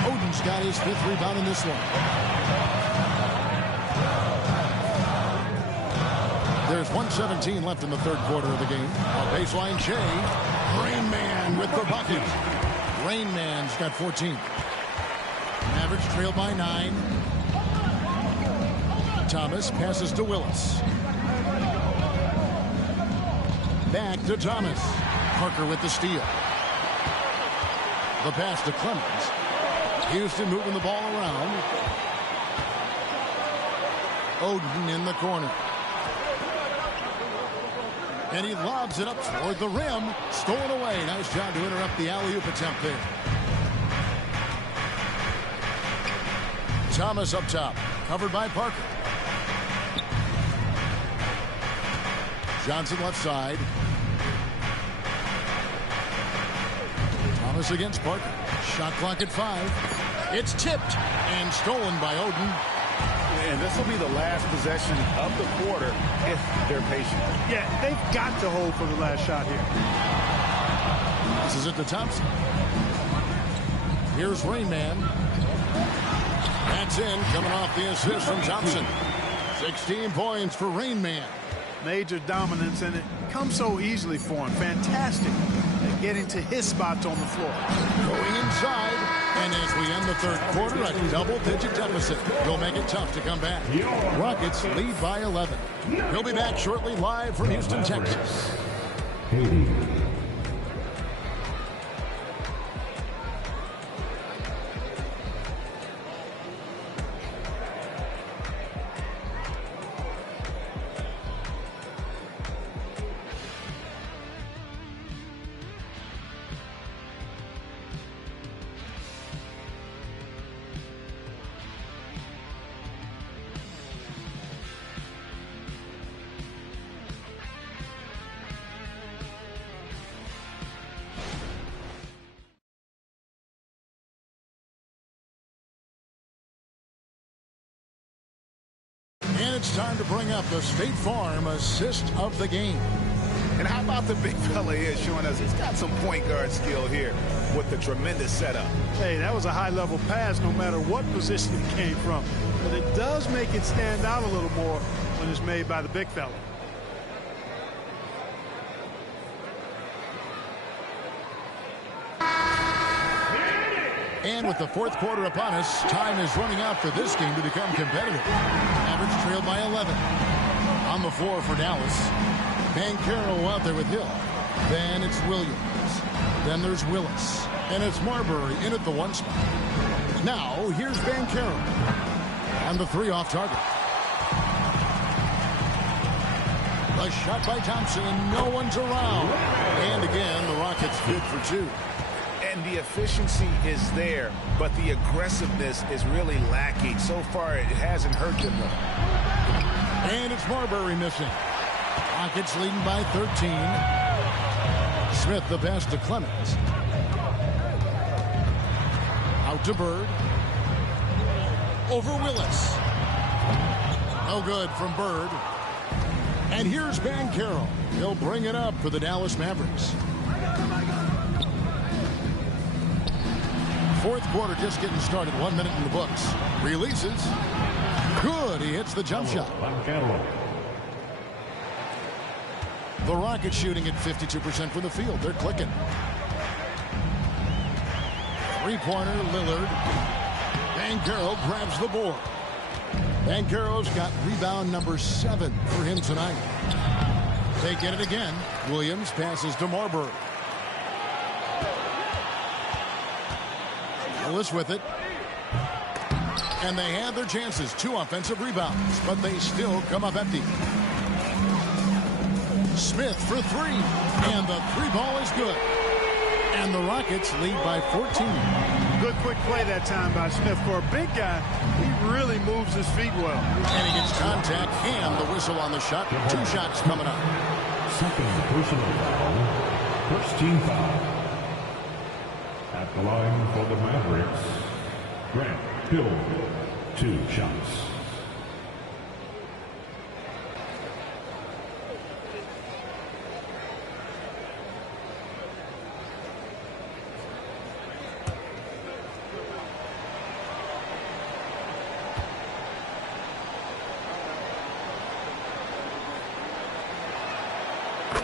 Oden's got his 5th rebound in this one. There's 1:17 left in the 3rd quarter of the game. A baseline Shea. Rain Man with the bucket. Rain Man's got 14. Mavericks trail by 9. Thomas passes to Willis. Back to Thomas. Parker with the steal. The pass to Clemens. Houston moving the ball around. Oden in the corner. And he lobs it up toward the rim. Stolen away. Nice job to interrupt the alley-oop attempt there. Thomas up top. Covered by Parker. Johnson left side. Thomas against Parker. Shot clock at 5. It's tipped and stolen by Oden. And this will be the last possession of the quarter if they're patient. Yeah, they've got to hold for the last shot here. This is it to Thompson. Here's Rain Man. That's in, coming off the assist from Thompson. 16 points for Rain Man. Major dominance, and it comes so easily for him. Fantastic at getting to his spots on the floor. Going inside. And as we end the third quarter, a double-digit deficit will make it tough to come back. Rockets lead by 11. We'll be back shortly live from Houston, Texas. Haiti. And it's time to bring up the State Farm assist of the game. And how about the big fella here showing us he's got some point guard skill here with the tremendous setup. Hey, that was a high-level pass no matter what position it came from. But it does make it stand out a little more when it's made by the big fella. And with the fourth quarter upon us, time is running out for this game to become competitive. Average trailed by 11. On the floor for Dallas. Banchero out there with Hill. Then it's Williams. Then there's Willis. And it's Marbury in at the one spot. Now, here's Banchero. And the three off target. The shot by Thompson, and no one's around. And again, the Rockets good for two. And the efficiency is there, but the aggressiveness is really lacking. So far, it hasn't hurt them. And it's Marbury missing. Rockets leading by 13. Smith the pass to Clemens. Out to Bird. Over Willis. No good from Bird. And here's Banchero. He'll bring it up for the Dallas Mavericks. Fourth quarter just getting started. 1 minute in the books. Releases. Good. He hits the jump shot. The Rockets shooting at 52% from the field. They're clicking. Three-pointer, Lillard. Banchero grabs the board. Banchero's got rebound number 7 for him tonight. They get it again. Williams passes to Marbury. Willis with it. And they had their chances. 2 offensive rebounds, but they still come up empty. Smith for 3. And the 3-ball is good. And the Rockets lead by 14. Good quick play that time by Smith. For a big guy, he really moves his feet well. And he gets contact and the whistle on the shot. 2 shots coming up. Second personal foul. First team foul. At the line for the Mavericks, Grant Hill, 2 shots.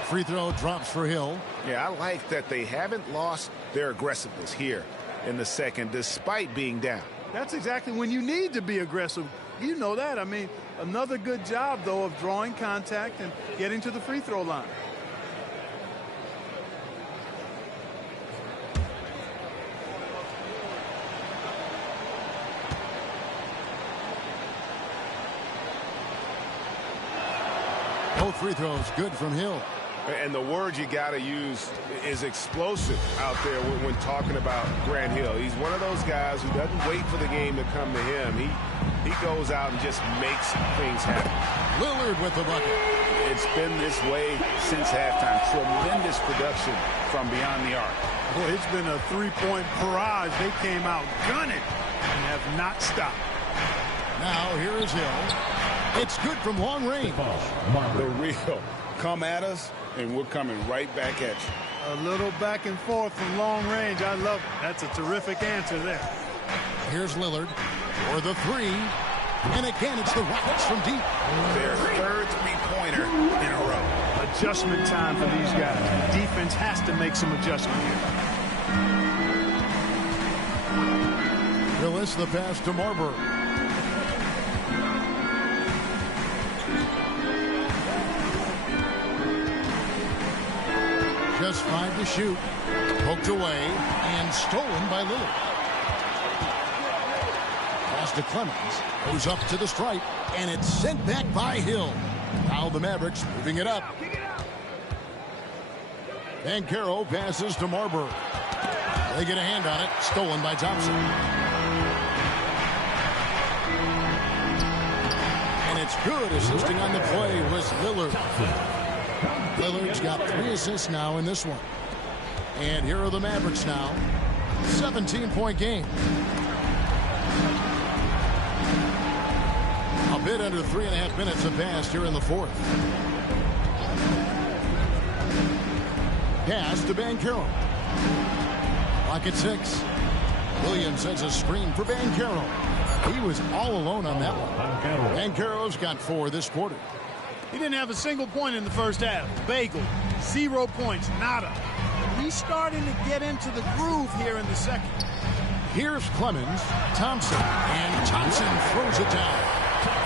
Free throw drops for Hill. Yeah, I like that they haven't lost their aggressiveness here in the second, despite being down. That's exactly when you need to be aggressive. You know that. I mean, another good job, though, of drawing contact and getting to the free throw line. Both free throws good from Hill. And the word you got to use is explosive out there when talking about Grant Hill. He's one of those guys who doesn't wait for the game to come to him. He goes out and just makes things happen. Lillard with the bucket. It's been this way since halftime. Tremendous production from beyond the arc. Boy, it's been a 3-point barrage. They came out gunning. and have not stopped. Now here is Hill. It's good from long range. The real come at us, and we're coming right back at you. A little back and forth from long range. I love it. That's a terrific answer there. Here's Lillard for the three. And again, it's the Rockets from deep. Their third three-pointer in a row. Adjustment time for these guys. Defense has to make some adjustment here. Willis, the pass to Marbury. Just 5 to shoot. Poked away and stolen by Lillard. Pass to Clemens. Goes up to the stripe. And it's sent back by Hill. Now the Mavericks moving it up. Banchero passes to Marbury. They get a hand on it. Stolen by Thompson. And it's good. Assisting on the play was Lillard. Lillard's got 3 assists now in this one. And here are the Mavericks now. 17-point game. A bit under 3.5 minutes have passed here in the fourth. Pass to Banchero. Lock at 6. Williams sends a screen for Banchero. He was all alone on that one. Banchero's got 4 this quarter. He didn't have a single point in the first half. Bagel, 0 points, nada. He's starting to get into the groove here in the second. Here's Clemens, Thompson, and Thompson throws it down.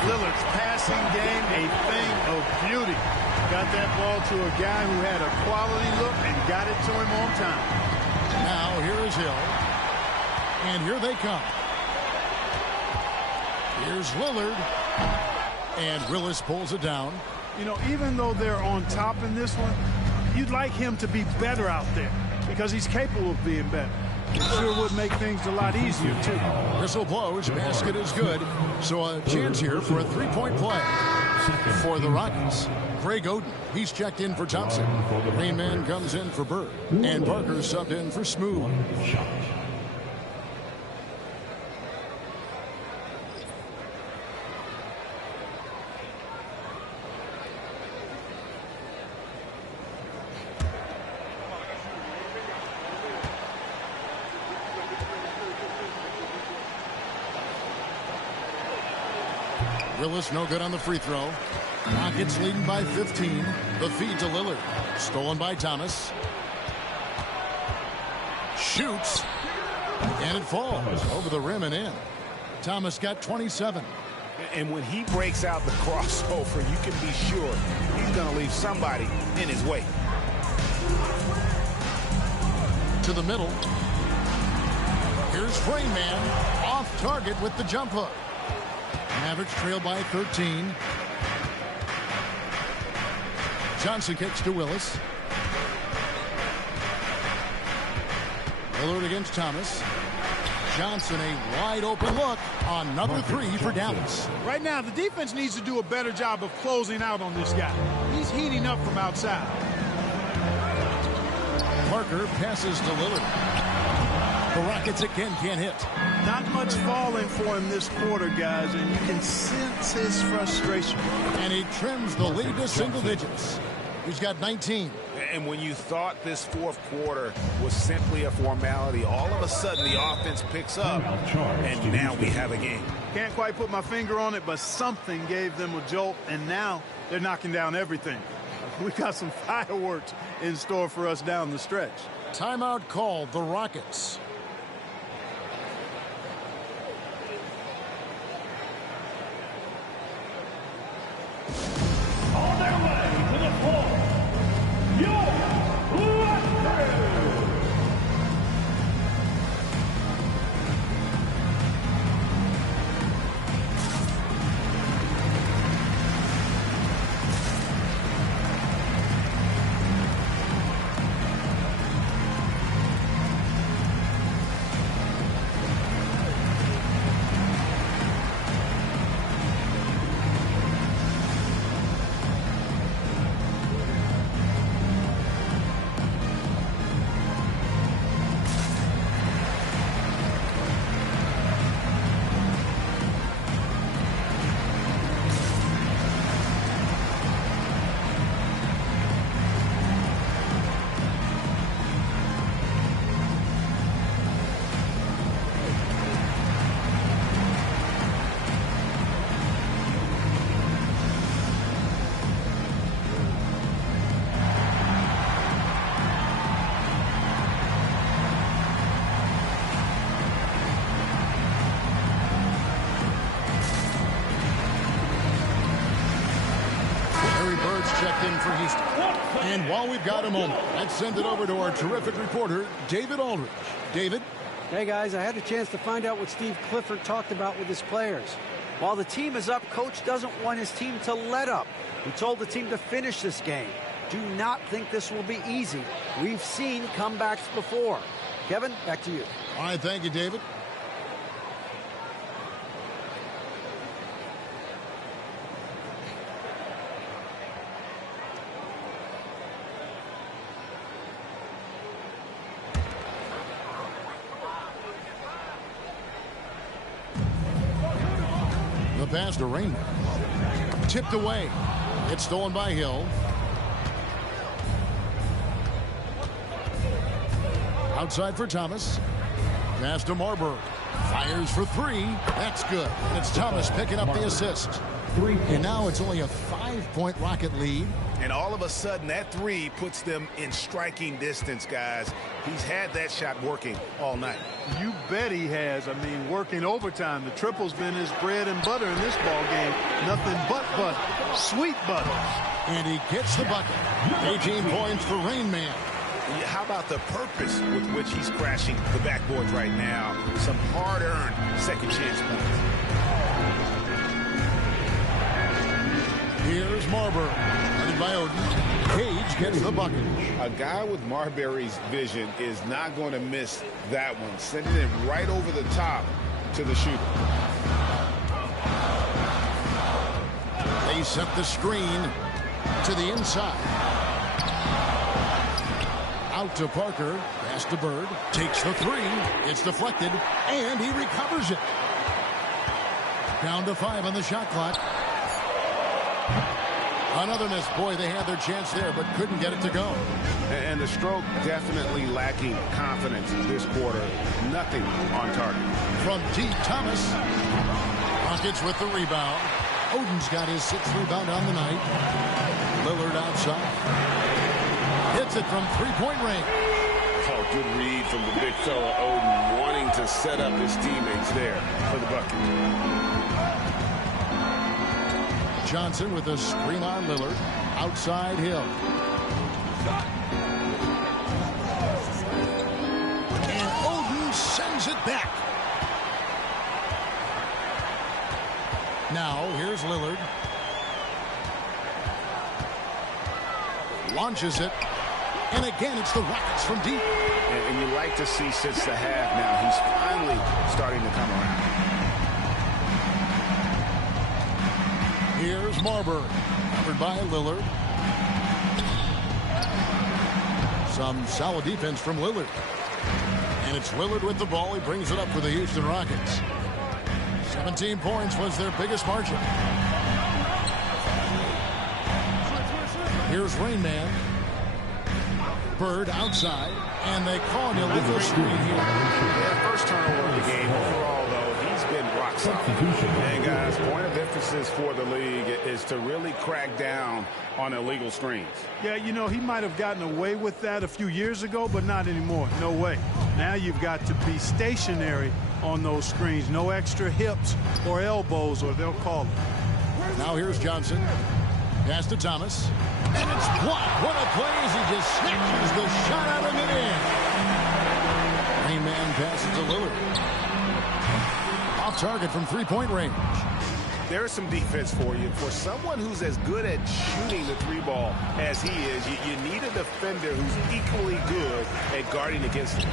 Lillard's passing game, a thing of beauty. Got that ball to a guy who had a quality look and got it to him on time. Now here is Hill. And here they come. Here's Lillard. And Willis pulls it down. You know, even though they're on top in this one, you'd like him to be better out there because he's capable of being better. It sure would make things a lot easier, too. Whistle blows. Basket is good. So a chance here for a 3-point play for the Rockets. Craig Oden, he's checked in for Thompson. Green man comes in for Bird. And Parker subbed in for Smooth. Willis no good on the free throw. Rockets leading by 15. The feed to Lillard. Stolen by Thomas. Shoots. And it falls over the rim and in. Thomas got 27. And when he breaks out the crossover, you can be sure he's going to leave somebody in his way. To the middle. Here's Frame Man. Off target with the jump hook. Mavericks trail by 13. Johnson kicks to Willis. Lillard against Thomas. Johnson, a wide open look. Another 3 for Dallas. Right now, the defense needs to do a better job of closing out on this guy. He's heating up from outside. Parker passes to Lillard. The Rockets again can't hit. Not much falling for him this quarter, guys, and you can sense his frustration. And he trims the lead to single digits. He's got 19. And when you thought this fourth quarter was simply a formality, all of a sudden the offense picks up, and now we have a game. Can't quite put my finger on it, but something gave them a jolt, and now they're knocking down everything. We got some fireworks in store for us down the stretch. Timeout called the Rockets. On their way to the floor, your Lakers. checked in for Houston. And while we've got a moment, let's send it over to our terrific reporter, David Aldridge. David? Hey, guys, I had a chance to find out what Steve Clifford talked about with his players. While the team is up, Coach doesn't want his team to let up. He told the team to finish this game. Do not think this will be easy. We've seen comebacks before. Kevin, back to you. All right, thank you, David. The pass to Rainman. Tipped away. It's stolen by Hill. Outside for Thomas. Pass to Marburg. Fires for three. That's good. And it's Thomas picking up the assist. And now it's only a 5-point Rocket lead. And all of a sudden, that three puts them in striking distance, guys. He's had that shot working all night. You bet he has. I mean, working overtime. The triple's been his bread and butter in this ball game. Nothing but butter. Sweet butter. And he gets the bucket. 18 points for Rainman. How about the purpose with which he's crashing the backboards right now? Some hard-earned second chance points. Here's Marbury. Running by Oden. Cage gets the bucket. A guy with Marbury's vision is not going to miss that one. Sending it right over the top to the shooter. They set the screen to the inside. Out to Parker. Pass to Bird. Takes the three. It's deflected. And he recovers it. Down to 5 on the shot clock. Another miss. Boy, they had their chance there, but couldn't get it to go. And the stroke definitely lacking confidence this quarter. Nothing on target. From deep, Thomas. Rockets with the rebound. Oden's got his 6th rebound on the night. Lillard outside. Hits it from three-point range. Oh, good read from the big fella Oden, wanting to set up his teammates there for the bucket. Johnson with a screen on Lillard. Outside Hill. And Oden sends it back. Now, here's Lillard. Launches it. And again, it's the Rockets from deep. And you like to see since the half now, he's finally starting to come around. Here's Marbury. Covered by Lillard. Some solid defense from Lillard. And it's Lillard with the ball. He brings it up for the Houston Rockets. 17 points was their biggest margin. Here's Rainman. Bird outside, and they call an illegal screen here. Yeah, first turnover of the game. Overall, though, he's been rock solid. And guys, point of emphasis for the league is to really crack down on illegal screens. Yeah, you know, he might have gotten away with that a few years ago, but not anymore. No way. Now you've got to be stationary on those screens. No extra hips or elbows, or they'll call it. Now here's Johnson. Pass to Thomas. And it's blocked. What a play as he just snatches the shot out of midair. Rainman passes to Lillard. Off target from three-point range. There's some defense for you. For someone who's as good at shooting the three ball as he is, you need a defender who's equally good at guarding against him.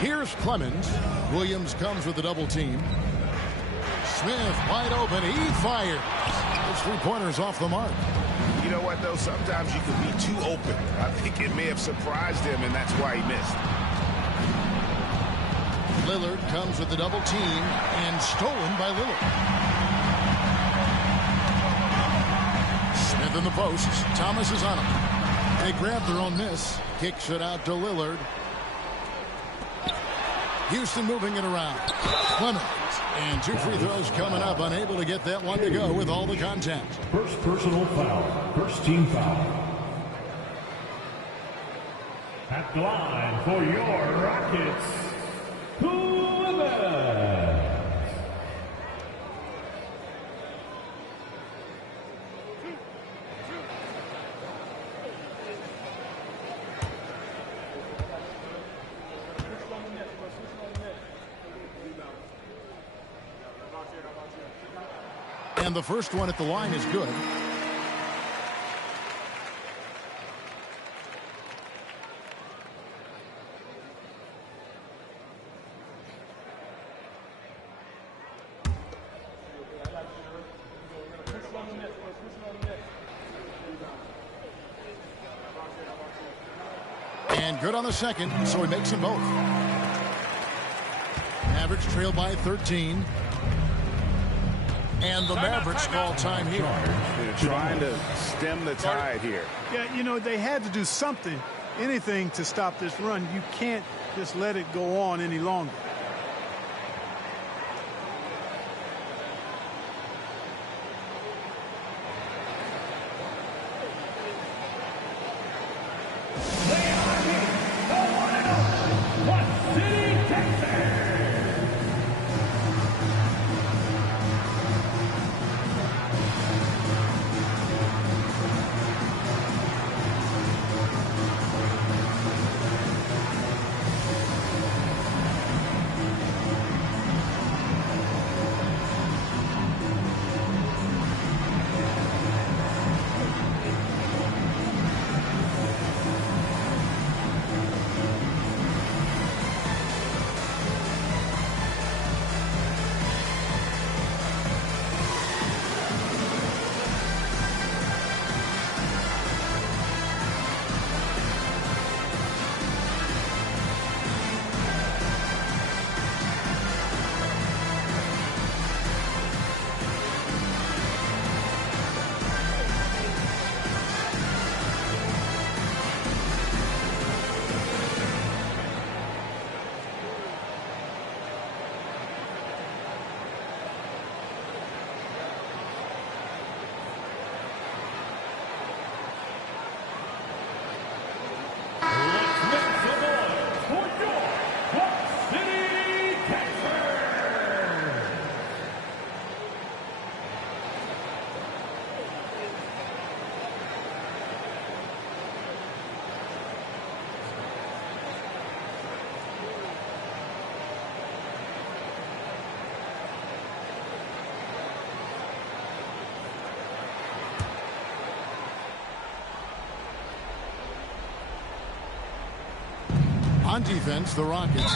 Here's Clemens. Williams comes with a double team. Smith wide open. He fires. His three-pointers off the mark. You know what, though? Sometimes you can be too open. I think it may have surprised him, and that's why he missed. Lillard comes with the double team and stolen by Lillard. Smith in the posts. Thomas is on him. They grab their own miss. Kicks it out to Lillard. Houston moving it around. Clemens. And 2 free throws coming up. Unable to get that one to go with all the contact. First personal foul. First team foul. At the line for your Rockets, Clemens. And the first one at the line is good. And good on the second, so he makes them both. Mavericks trail by 13. And the Mavericks call time here. They're trying to stem the tide here. Yeah, you know, they had to do something, anything to stop this run. You can't just let it go on any longer. On defense, the Rockets.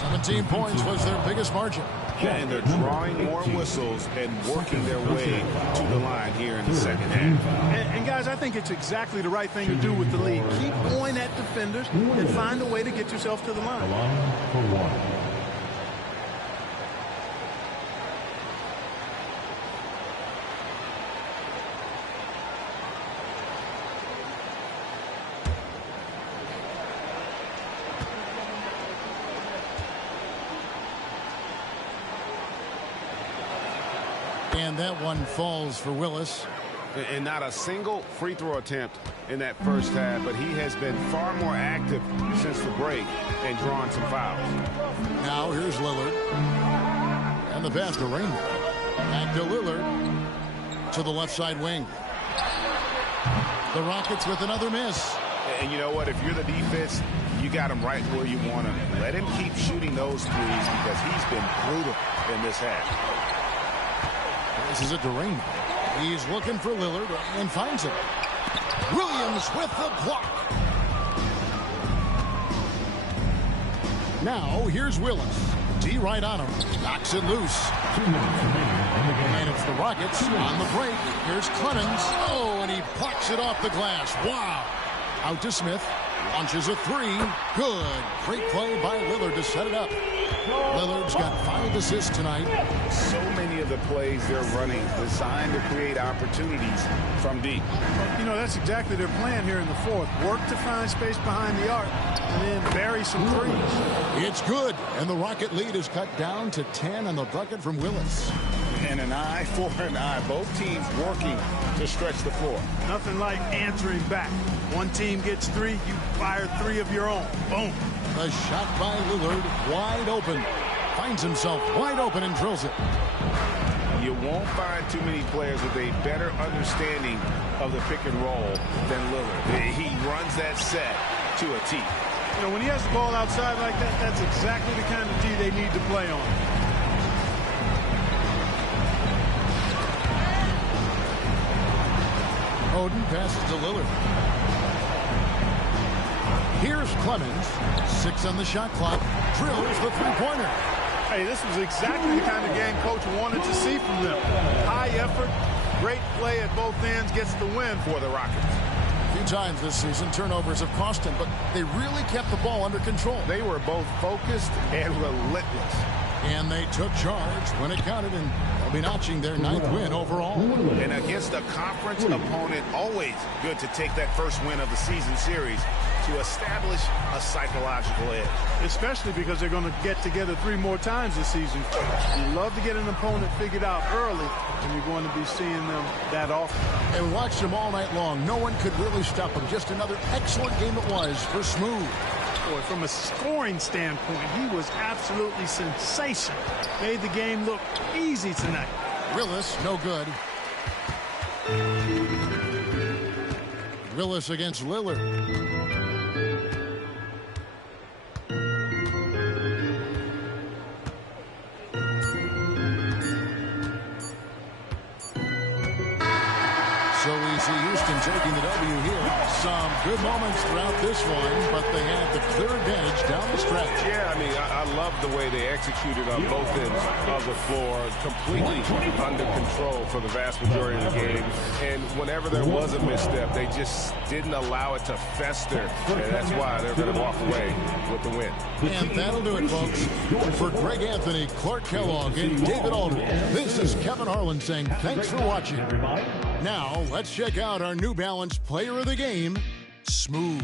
17 points was their biggest margin. And they're drawing more whistles and working their way to the line here in the second half. And guys, I think it's exactly the right thing to do with the lead. Keep going at defenders and find a way to get yourself to the line. The line for one. And that one falls for Willis. And not a single free throw attempt in that first half, but he has been far more active since the break and drawn some fouls. Now here's Lillard. And the pass to Raymond. Back to Lillard. To the left side wing. The Rockets with another miss. And you know what? If you're the defense, you got him right where you want him. Let him keep shooting those threes because he's been brutal in this half. This is it to Raymond. He's looking for Lillard and finds him. Williams with the block. Now here's Willis. D right on him. Knocks it loose. 2 minutes remaining in the game. And it's the Rockets on the break. Here's Clemens. Oh, and he plucks it off the glass. Wow. Out to Smith. Launches a three. Good. Great play by Lillard to set it up. Lillard's got 5 assists tonight. So many of the plays they're running designed to create opportunities from deep. You know, that's exactly their plan here in the fourth. Work to find space behind the arc and then bury some threes. It's good. And the Rocket lead is cut down to 10 on the bucket from Willis. And an eye for an eye. Both teams working to stretch the floor. Nothing like answering back. One team gets 3, you fire 3 of your own. Boom. A shot by Lillard, wide open. Finds himself wide open and drills it. You won't find too many players with a better understanding of the pick and roll than Lillard. He runs that set to a T. You know, when he has the ball outside like that, that's exactly the kind of D they need to play on. Oden passes to Lillard. Here's Clemens. 6 on the shot clock. Drills the three-pointer. Hey, this was exactly the kind of game Coach wanted to see from them. High effort, great play at both ends, gets the win for the Rockets. A few times this season, turnovers have cost him, but they really kept the ball under control. They were both focused and relentless. And they took charge when it counted, and they'll be notching their 9th win overall. And against a conference opponent, always good to take that first win of the season series to establish a psychological edge. Especially because they're going to get together 3 more times this season. You love to get an opponent figured out early, and you're going to be seeing them that often. And watched them all night long. No one could really stop them. Just another excellent game it was for Smooth. Boy, from a scoring standpoint, he was absolutely sensational. Made the game look easy tonight. Willis, no good. Willis against Lillard. So we see Houston taking the W here. Some good moments throughout this one, but they had the clear advantage down the stretch. Yeah, I mean, I love the way they executed on both ends of the floor. Completely under control for the vast majority of the game. And whenever there was a misstep, they just didn't allow it to fester. And that's why they're going to walk away with the win. And that'll do it, folks. For Greg Anthony, Clark Kellogg, and David Aldridge, this is Kevin Harlan saying thanks for watching. Now, let's check out our New Balance player of the game, Smooth.